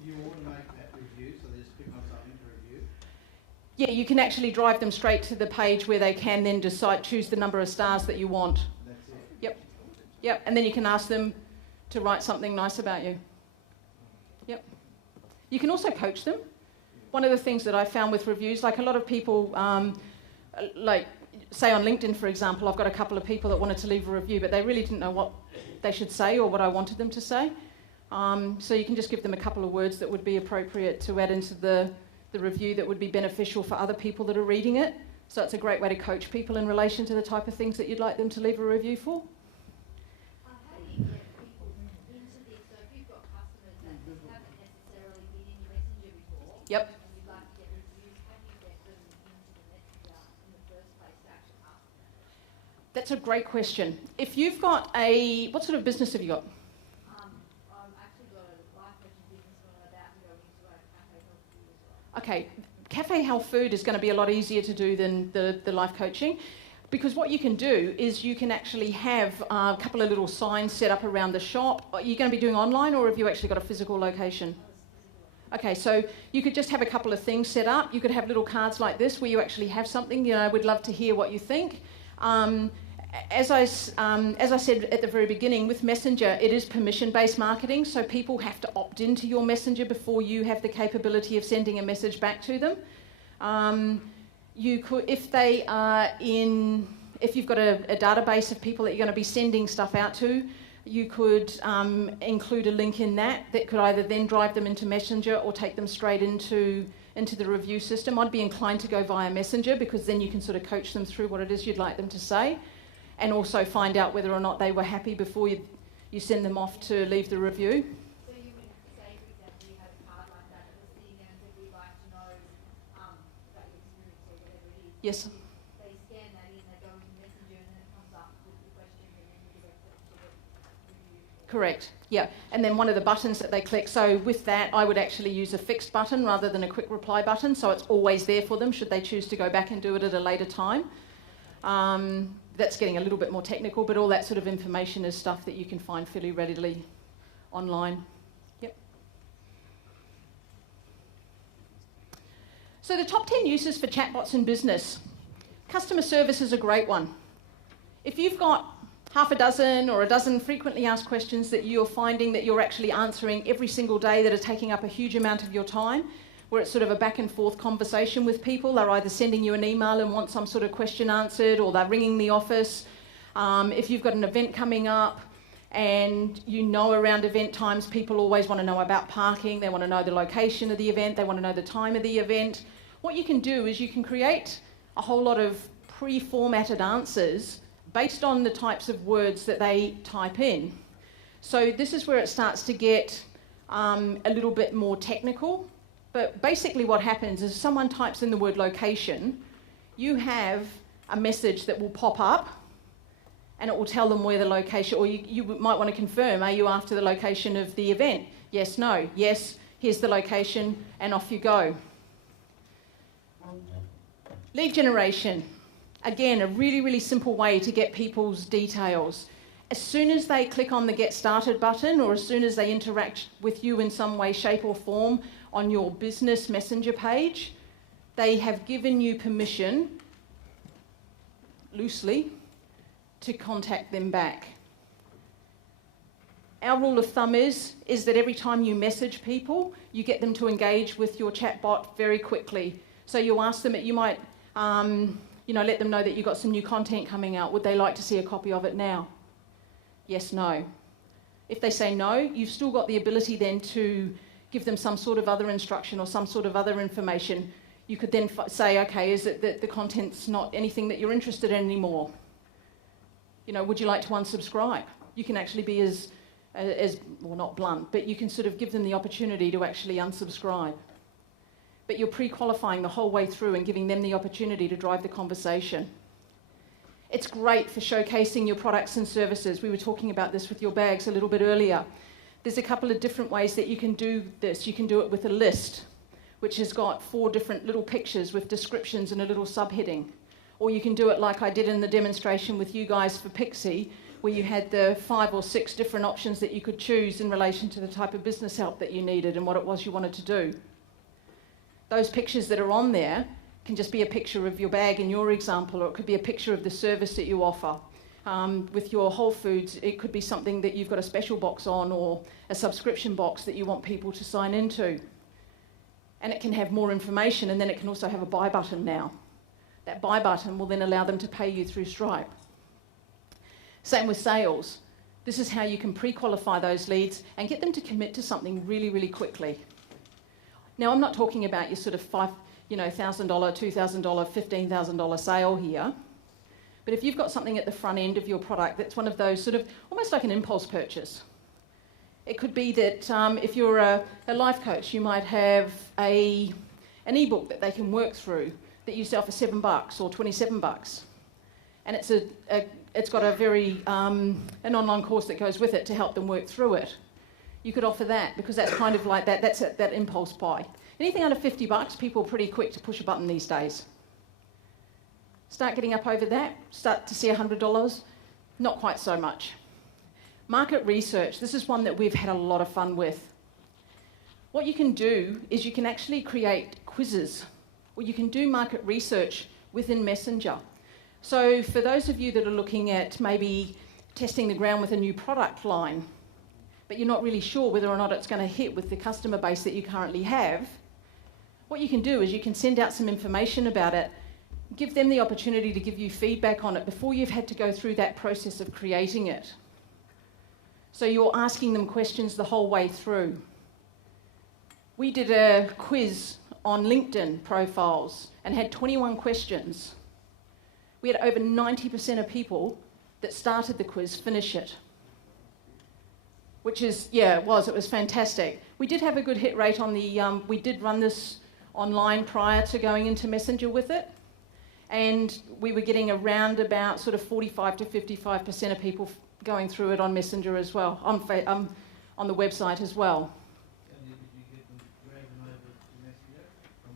you automate that review so they just click on something to review? Yeah, you can actually drive them straight to the page where they can then choose the number of stars that you want. That's it. Yep, and then you can ask them to write something nice about you. Yep. You can also coach them. One of the things that I found with reviews, like a lot of people, like say on LinkedIn, for example, I've got a couple of people that wanted to leave a review, but they really didn't know what they should say or what I wanted them to say. So you can just give them a couple of words that would be appropriate to add into the review that would be beneficial for other people that are reading it. So it's a great way to coach people in relation to the type of things that you'd like them to leave a review for. How do you get people into this? So if you've got customers that haven't necessarily been in your Messenger before, Yep. and you'd like to get reviews, how do you get them into the Messenger in the first place to actually ask them? That's a great question. If you've got what sort of business have you got? I've actually got a life coaching business when I'm about to go into a cafe health food as well. Okay, cafe health food is going to be a lot easier to do than the life coaching, because what you can do is you can actually have a couple of little signs set up around the shop. Are you going to be doing online or have you actually got a physical location? Okay, so you could just have a couple of things set up. You could have little cards like this where you actually have something, we'd love to hear what you think. As I said at the very beginning, with Messenger, it is permission-based marketing, so people have to opt into your Messenger before you have the capability of sending a message back to them. You could, if you've got a database of people that you're going to be sending stuff out to, you could include a link in that could either then drive them into Messenger or take them straight into the review system. I'd be inclined to go via Messenger because then you can sort of coach them through what it is you'd like them to say, and also find out whether or not they were happy before you send them off to leave the review. So you would say, for example, you had a card like that that was sitting there and said, we'd like to know about your experience or whatever it is. Yes. They scan that in, they go into Messenger, and then it comes up with the question, and then you direct it to the review. Correct, yeah. And then one of the buttons that they click, so with that I would actually use a fixed button rather than a quick reply button, so it's always there for them should they choose to go back and do it at a later time. That's getting a little bit more technical, but all that sort of information is stuff that you can find fairly readily online. Yep. So the top 10 uses for chatbots in business. Customer service is a great one. If you've got half a dozen or a dozen frequently asked questions that you're finding that you're actually answering every single day that are taking up a huge amount of your time, where it's sort of a back and forth conversation with people. They're either sending you an email and want some sort of question answered, or they're ringing the office. If you've got an event coming up and around event times people always want to know about parking, they want to know the location of the event, they want to know the time of the event. What you can do is you can create a whole lot of pre-formatted answers based on the types of words that they type in. So this is where it starts to get a little bit more technical. But basically what happens is if someone types in the word location, you have a message that will pop up and it will tell them where the location, or you might want to confirm, are you after the location of the event? Yes, no. Yes, here's the location, and off you go. Lead generation. Again, a really, really simple way to get people's details. As soon as they click on the Get Started button, or as soon as they interact with you in some way, shape or form on your business messenger page, they have given you permission, loosely, to contact them back. Our rule of thumb is that every time you message people, you get them to engage with your chatbot very quickly. So you ask them, you might let them know that you've got some new content coming out. Would they like to see a copy of it now? Yes, no. If they say no, you've still got the ability then to give them some sort of other instruction or some sort of other information. You could then say, okay, is it that the content's not anything that you're interested in anymore? Would you like to unsubscribe? You can actually be as well, not blunt, but you can sort of give them the opportunity to actually unsubscribe. But you're pre-qualifying the whole way through and giving them the opportunity to drive the conversation. It's great for showcasing your products and services. We were talking about this with your bags a little bit earlier. There's a couple of different ways that you can do this. You can do it with a list, which has got 4 different little pictures with descriptions and a little subheading. Or you can do it like I did in the demonstration with you guys for Pixie, where you had the 5 or 6 different options that you could choose in relation to the type of business help that you needed and what it was you wanted to do. Those pictures that are on there can just be a picture of your bag in your example, or it could be a picture of the service that you offer. With your Whole Foods, it could be something that you've got a special box on or a subscription box that you want people to sign into. And it can have more information, and then it can also have a buy button now. That buy button will then allow them to pay you through Stripe. Same with sales. This is how you can pre-qualify those leads and get them to commit to something really, really quickly. Now, I'm not talking about your sort of $1,000, $2,000, $15,000 sale here. But if you've got something at the front end of your product that's one of those sort of almost like an impulse purchase. It could be that if you're a life coach, you might have an ebook that they can work through that you sell for $7 or $27. And it's got a very an online course that goes with it to help them work through it. You could offer that because that's kind of like that's that impulse buy. Anything under $50, people are pretty quick to push a button these days. Start getting up over that, start to see $100, not quite so much. Market research, this is one that we've had a lot of fun with. What you can do is you can actually create quizzes, or you can do market research within Messenger. So for those of you that are looking at maybe testing the ground with a new product line, but you're not really sure whether or not it's going to hit with the customer base that you currently have, what you can do is you can send out some information about it, give them the opportunity to give you feedback on it before you've had to go through that process of creating it. So you're asking them questions the whole way through. We did a quiz on LinkedIn profiles and had 21 questions. We had over 90% of people that started the quiz finish it. Which is, yeah, it was fantastic. We did have a good hit rate on the, we did run this online prior to going into Messenger with it. And we were getting around about sort of 45 to 55% of people going through it on Messenger as well, on the website as well. And did you get them dragging over to Messenger from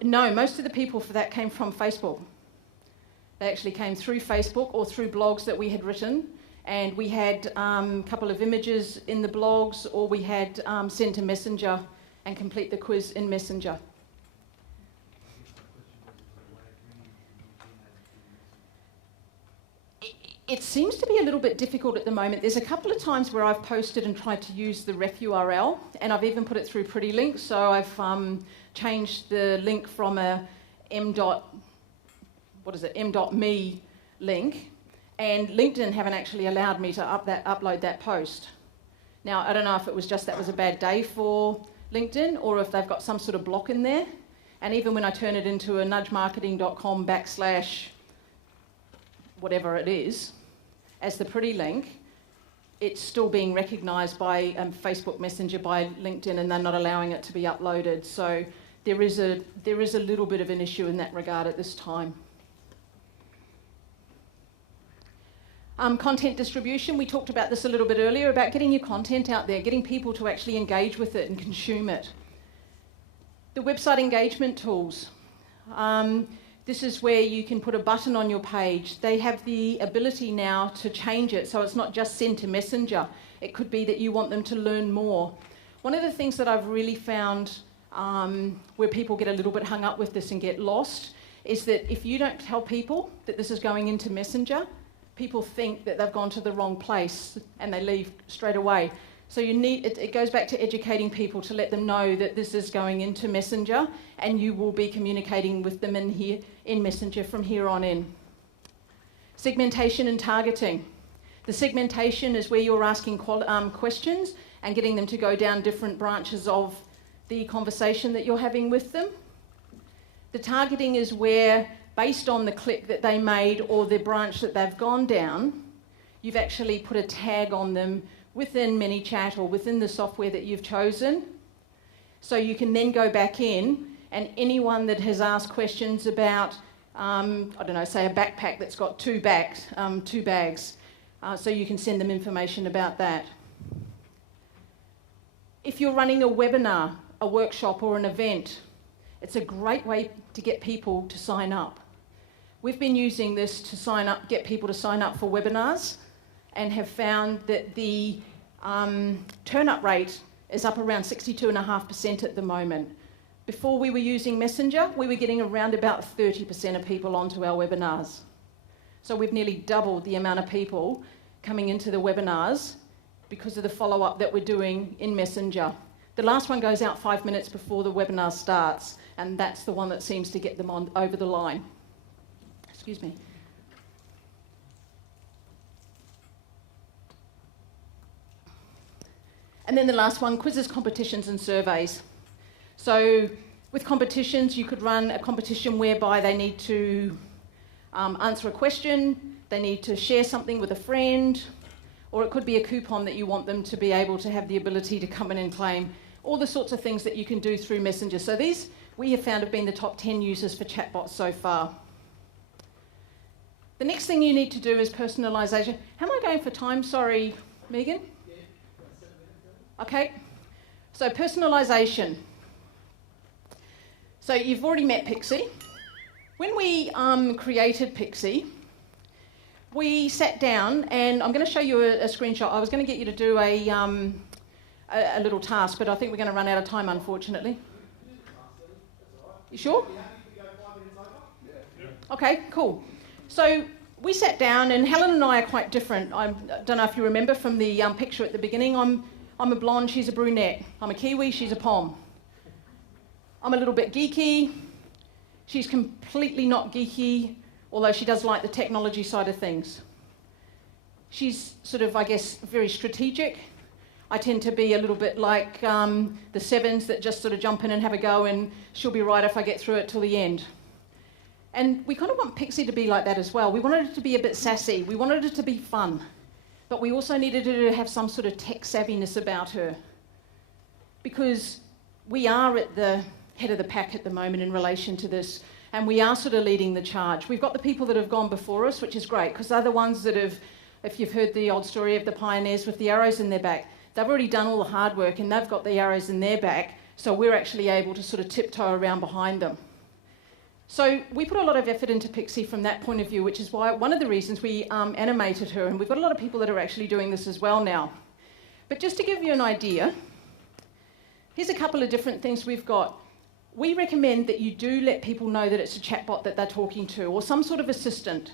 LinkedIn? No, most of the people for that came from Facebook. They actually came through Facebook or through blogs that we had written. And we had a couple of images in the blogs, or we had send to Messenger and complete the quiz in Messenger. It seems to be a little bit difficult at the moment. There's a couple of times where I've posted and tried to use the ref URL, and I've even put it through Pretty Links. So I've changed the link from a m.me link, and LinkedIn haven't actually allowed me to upload that post. Now, I don't know if it was just that was a bad day for LinkedIn, or if they've got some sort of block in there. And even when I turn it into a nudgemarketing.com/ whatever it is, as the pretty link, it's still being recognised by Facebook Messenger, by LinkedIn, and they're not allowing it to be uploaded. So there is a little bit of an issue in that regard at this time. Content distribution, we talked about this a little bit earlier, about getting your content out there, getting people to actually engage with it and consume it. The website engagement tools. This is where you can put a button on your page. They have the ability now to change it, so it's not just send to Messenger. It could be that you want them to learn more. One of the things that I've really found where people get a little bit hung up with this and get lost is that if you don't tell people that this is going into Messenger, people think that they've gone to the wrong place and they leave straight away. So you need, it goes back to educating people to let them know that this is going into Messenger and you will be communicating with them in Messenger from here on in. Segmentation and targeting. The segmentation is where you're asking questions and getting them to go down different branches of the conversation that you're having with them. The targeting is where, based on the click that they made or the branch that they've gone down, you've actually put a tag on them within ManyChat or within the software that you've chosen. So you can then go back in, and anyone that has asked questions about, I don't know, say a backpack that's got two bags, so you can send them information about that. If you're running a webinar, a workshop or an event, it's a great way to get people to sign up. We've been using this to sign up, get people to sign up for webinars, and have found that the turn-up rate is up around 62.5% at the moment. Before we were using Messenger, we were getting around about 30% of people onto our webinars. So we've nearly doubled the amount of people coming into the webinars because of the follow-up that we're doing in Messenger. The last one goes out 5 minutes before the webinar starts, and that's the one that seems to get them on over the line. Excuse me. And then the last one, quizzes, competitions and surveys. So with competitions, you could run a competition whereby they need to answer a question, they need to share something with a friend, or it could be a coupon that you want them to be able to have the ability to come in and claim. All the sorts of things that you can do through Messenger. So these, we have found, have been the top 10 users for chatbots so far. The next thing you need to do is personalisation. How am I going for time? Sorry, Megan? Okay, so personalisation. So you've already met Pixie. When we created Pixie, we sat down, and I'm going to show you a screenshot. I was going to get you to do a little task, but I think we're going to run out of time, unfortunately. You sure? Okay, cool. So we sat down, and Helen and I are quite different. I don't know if you remember from the picture at the beginning. I'm a blonde, she's a brunette. I'm a Kiwi, she's a Pom. I'm a little bit geeky. She's completely not geeky, although she does like the technology side of things. She's sort of, I guess, very strategic. I tend to be a little bit like the sevens that just sort of jump in and have a go, and she'll be right if I get through it till the end. And we kind of want Pixie to be like that as well. We wanted it to be a bit sassy. We wanted it to be fun. But we also needed her to have some sort of tech savviness about her. Because we are at the head of the pack at the moment in relation to this, and we are sort of leading the charge. We've got the people that have gone before us, which is great, because they're the ones that have, if you've heard the old story of the pioneers with the arrows in their back, they've already done all the hard work and they've got the arrows in their back, so we're actually able to sort of tiptoe around behind them. So we put a lot of effort into Pixie from that point of view, which is why one of the reasons we animated her, and we've got a lot of people that are actually doing this as well now. But just to give you an idea, here's a couple of different things we've got. We recommend that you do let people know that it's a chatbot that they're talking to, or some sort of assistant.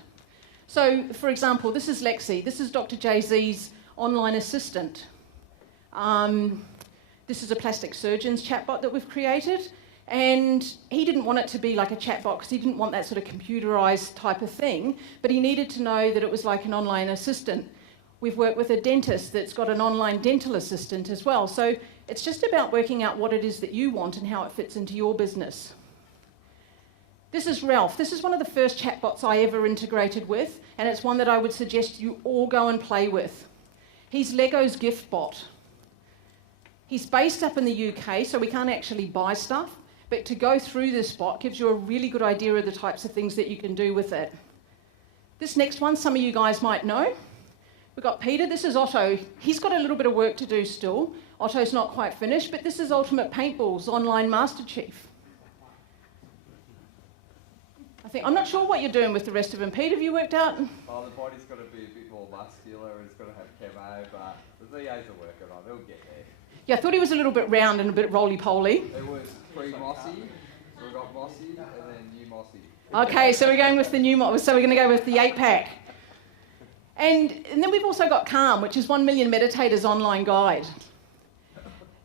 So, for example, this is Lexi. This is Dr. Jay-Z's online assistant. This is a plastic surgeon's chatbot that we've created. And he didn't want it to be like a chatbot because he didn't want that sort of computerised type of thing, but he needed to know that it was like an online assistant. We've worked with a dentist that's got an online dental assistant as well. So it's just about working out what it is that you want and how it fits into your business. This is Ralph. This is one of the first chatbots I ever integrated with, and it's one that I would suggest you all go and play with. He's Lego's gift bot. He's based up in the UK, so we can't actually buy stuff, but to go through this bot gives you a really good idea of the types of things that you can do with it. This next one, some of you guys might know. We've got Peter. This is Otto. He's got a little bit of work to do still. Otto's not quite finished, but this is Ultimate Paintball's online Master Chief. I'm not sure what you're doing with the rest of them. Pete, have you worked out? Oh, the body's got to be a bit more muscular and it's got to have camo, but the VAs are working on it. They'll get there. Yeah, I thought he was a little bit round and a bit roly-poly. It was pre-mossy, so we got mossy, and then new mossy. Okay, so we're going with the new model. So we're going to go with the 8-pack. And then we've also got Calm, which is 1 Million Meditators online guide.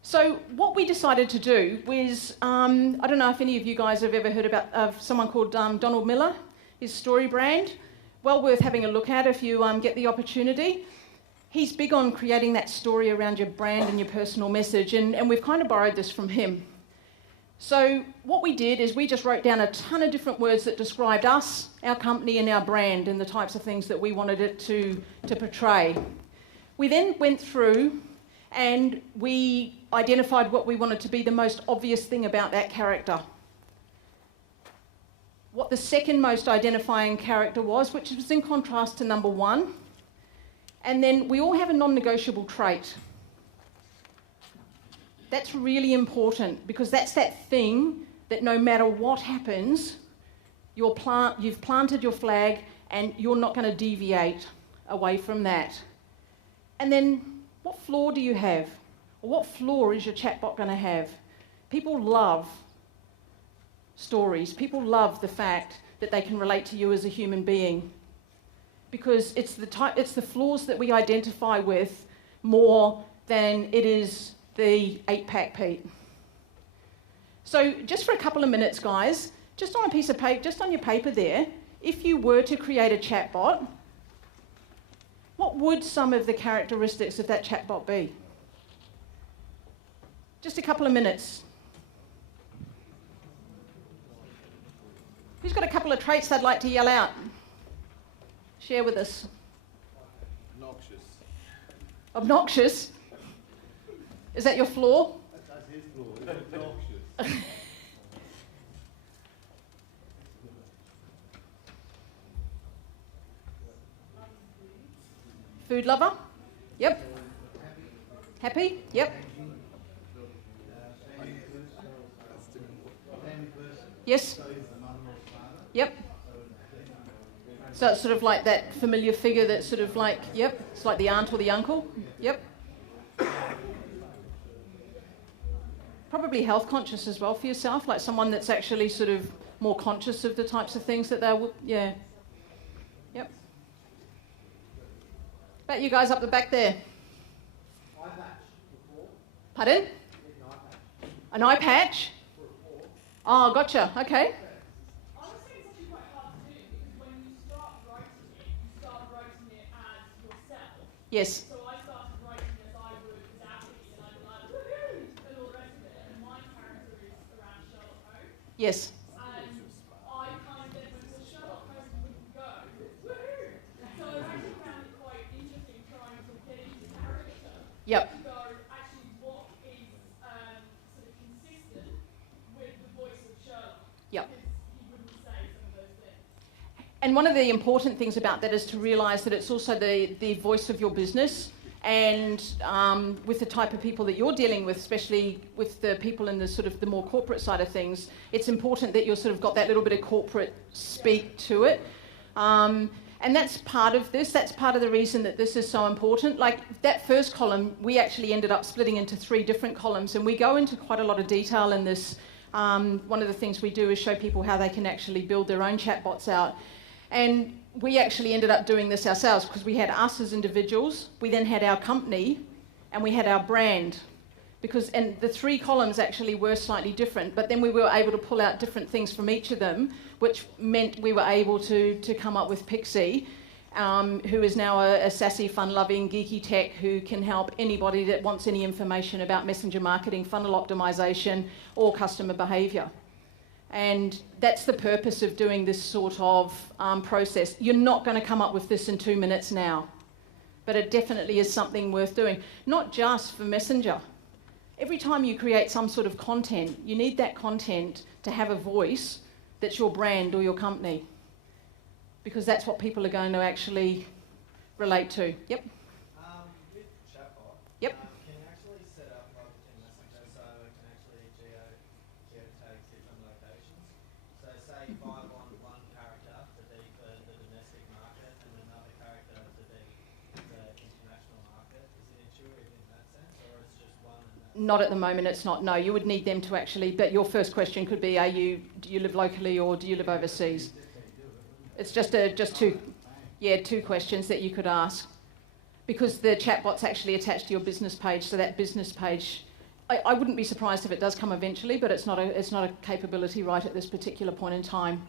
So what we decided to do was, I don't know if any of you guys have ever heard about someone called Donald Miller, his story brand. Well worth having a look at if you get the opportunity. He's big on creating that story around your brand and your personal message, and we've kind of borrowed this from him. So what we did is we just wrote down a ton of different words that described us, our company and our brand and the types of things that we wanted it to portray. We then went through and we identified what we wanted to be the most obvious thing about that character. What the second most identifying character was, which was in contrast to number 1. And then we all have a non-negotiable trait. That's really important because that's that thing that no matter what happens, you've planted your flag and you're not going to deviate away from that. And then what flaw do you have? Or what flaw is your chatbot going to have? People love stories. People love the fact that they can relate to you as a human being because it's the flaws that we identify with more than it is the 8-pack, Pete. So just for a couple of minutes, guys, just on a piece of paper, just on your paper there, if you were to create a chatbot, what would some of the characteristics of that chatbot be? Just a couple of minutes. Who's got a couple of traits they'd like to yell out? Share with us. Obnoxious. Obnoxious? Is that your flaw? That's his flaw. He's obnoxious. Food lover? Yep. Happy? Yep. Yes. Yep. So it's sort of like that familiar figure that's sort of like, yep, it's like the aunt or the uncle. Yep. Probably health conscious as well for yourself, like someone that's actually sort of more conscious of the types of things that they would, yeah. Yep. About you guys up the back there. Eye patch before. Pardon? An eye patch. An eye patch? Oh, gotcha. Okay. Honestly, it's actually quite hard to do because when you start writing it, you start writing it as yourself. Yes. So I started writing as I would as Abby, and I'd be like, woohoo, and all the rest of it. And my character is around Sherlock Holmes. Yes. And I kind of then went, well, Sherlock Holmes wouldn't go, woohoo. So I actually found it quite interesting trying to get into character. Yep. To go, actually, what is sort of consistent with the voice of Sherlock? Yep. Because he wouldn't say some of those things. And one of the important things about that is to realise that it's also the voice of your business, and with the type of people that you're dealing with, especially with the people in the sort of the more corporate side of things, it's important that you've sort of got that little bit of corporate speak to it. And that's part of this. That's part of the reason that this is so important. Like that first column, we actually ended up splitting into 3 different columns, and we go into quite a lot of detail in this. One of the things we do is show people how they can actually build their own chatbots out. And we actually ended up doing this ourselves because we had us as individuals, we then had our company, and we had our brand. And the 3 columns actually were slightly different, but then we were able to pull out different things from each of them, which meant we were able to come up with Pixie, who is now a sassy, fun-loving, geeky tech who can help anybody that wants any information about messenger marketing, funnel optimization, or customer behaviour. And that's the purpose of doing this sort of process. You're not going to come up with this in 2 minutes now, but it definitely is something worth doing. Not just for Messenger. Every time you create some sort of content, you need that content to have a voice that's your brand or your company, because that's what people are going to actually relate to. Yep. With chatbot, Yep. can you actually set up like within Messenger so it can actually geotag different locations? So say if I want one character to be for the domestic market and another character to be the international market, is it intuitive in that sense, or it's just one and that? Not at the moment, it's not. No, you would need them to actually, but your first question could be, do you live locally or do you live overseas? It's just two questions that you could ask, because the chatbot's actually attached to your business page. So that business page, I wouldn't be surprised if it does come eventually, but it's not a capability right at this particular point in time.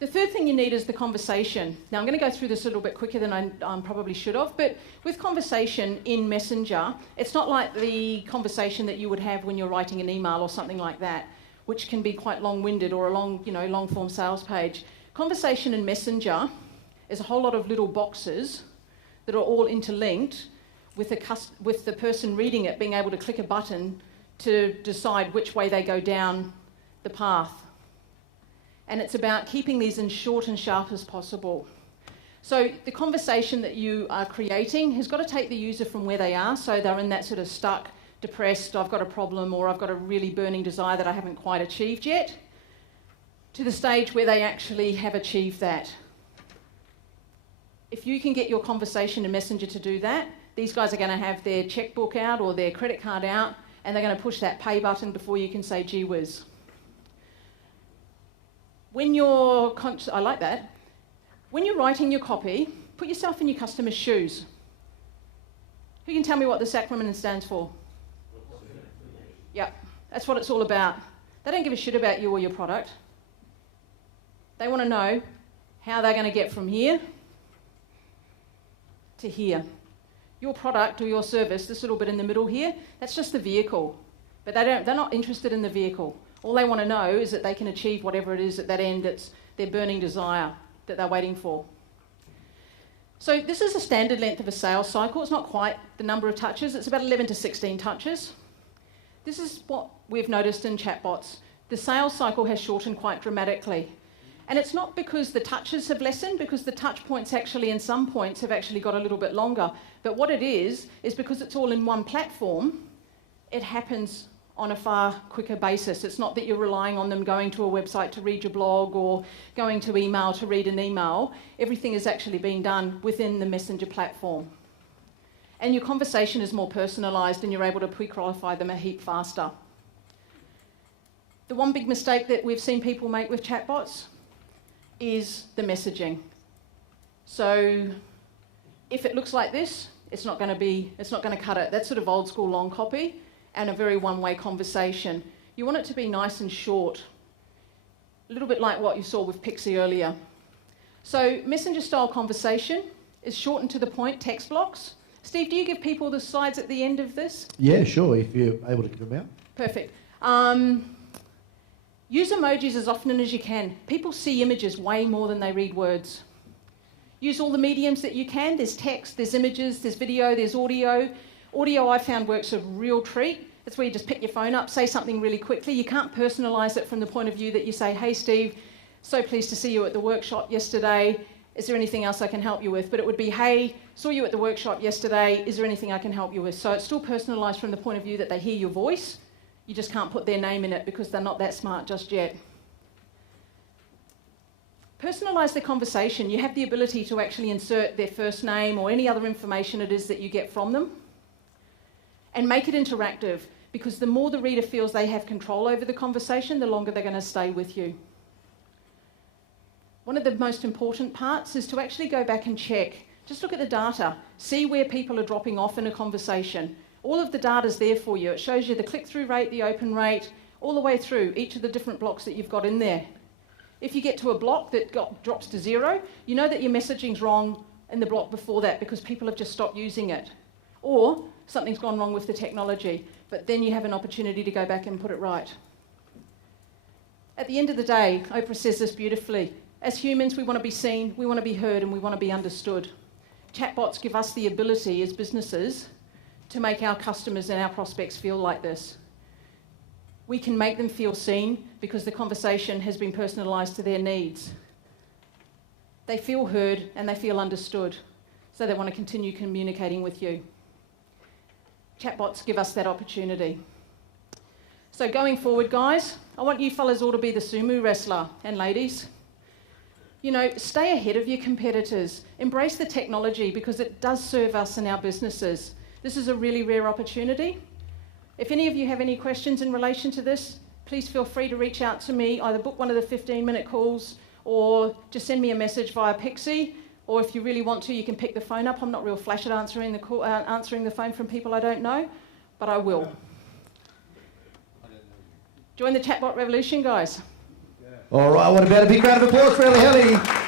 The third thing you need is the conversation. Now I'm going to go through this a little bit quicker than I probably should have, but with conversation in Messenger, it's not like the conversation that you would have when you're writing an email or something like that, which can be quite long-winded, or a long-form sales page. Conversation in Messenger is a whole lot of little boxes that are all interlinked with the person reading it being able to click a button to decide which way they go down the path. And it's about keeping these as short and sharp as possible. So the conversation that you are creating has got to take the user from where they are, so they're in that sort of stuck, depressed, I've got a problem, or I've got a really burning desire that I haven't quite achieved yet, to the stage where they actually have achieved that. If you can get your conversation in Messenger to do that, these guys are going to have their checkbook out or their credit card out, and they're going to push that pay button before you can say gee whiz. I like that. When you're writing your copy, put yourself in your customer's shoes. Who can tell me what this acronym stands for? Yep, that's what it's all about. They don't give a shit about you or your product. They want to know how they're going to get from here to here. Your product or your service, this little bit in the middle here, that's just the vehicle. But they're not interested in the vehicle. All they want to know is that they can achieve whatever it is at that end that's their burning desire that they're waiting for. So this is a standard length of a sales cycle. It's not quite the number of touches. It's about 11 to 16 touches. This is what we've noticed in chatbots. The sales cycle has shortened quite dramatically. And it's not because the touches have lessened, because the touch points actually in some points have actually got a little bit longer. But what it is because it's all in one platform, it happens on a far quicker basis. It's not that you're relying on them going to a website to read your blog or going to email to read an email. Everything is actually being done within the Messenger platform. And your conversation is more personalised and you're able to pre-qualify them a heap faster. The one big mistake that we've seen people make with chatbots is the messaging. So if it looks like this, it's not going to cut it. That's sort of old school long copy and a very one-way conversation. You want it to be nice and short, a little bit like what you saw with Pixie earlier. So Messenger style conversation is short and to the point text blocks. Steve, do you give people the slides at the end of this? Yeah, sure, if you're able to give them out. Perfect. Use emojis as often as you can. People see images way more than they read words. Use all the mediums that you can. There's text, there's images, there's video, there's audio. Audio I found works a real treat. That's where you just pick your phone up, say something really quickly. You can't personalise it from the point of view that you say, hey Steve, so pleased to see you at the workshop yesterday. Is there anything else I can help you with? But it would be, hey, saw you at the workshop yesterday. Is there anything I can help you with? So it's still personalised from the point of view that they hear your voice. You just can't put their name in it because they're not that smart just yet. Personalise the conversation. You have the ability to actually insert their first name or any other information it is that you get from them. And make it interactive, because the more the reader feels they have control over the conversation, the longer they're going to stay with you. One of the most important parts is to actually go back and check. Just look at the data. See where people are dropping off in a conversation. All of the data's there for you. It shows you the click-through rate, the open rate, all the way through each of the different blocks that you've got in there. If you get to a block that drops to 0, you know that your messaging's wrong in the block before that because people have just stopped using it. Or something's gone wrong with the technology, but then you have an opportunity to go back and put it right. At the end of the day, Oprah says this beautifully. As humans, we want to be seen, we want to be heard, and we want to be understood. Chatbots give us the ability as businesses to make our customers and our prospects feel like this. We can make them feel seen because the conversation has been personalised to their needs. They feel heard and they feel understood, so they want to continue communicating with you. Chatbots give us that opportunity. So going forward, guys, I want you fellas all to be the sumo wrestler, and ladies. You know, stay ahead of your competitors. Embrace the technology because it does serve us in our businesses. This is a really rare opportunity. If any of you have any questions in relation to this, please feel free to reach out to me, either book one of the 15-minute calls or just send me a message via Pixie, or if you really want to, you can pick the phone up. I'm not real flash at answering the phone from people I don't know, but I will. Join the chatbot revolution, guys. All right, what about a big round of applause for Elly Hurley?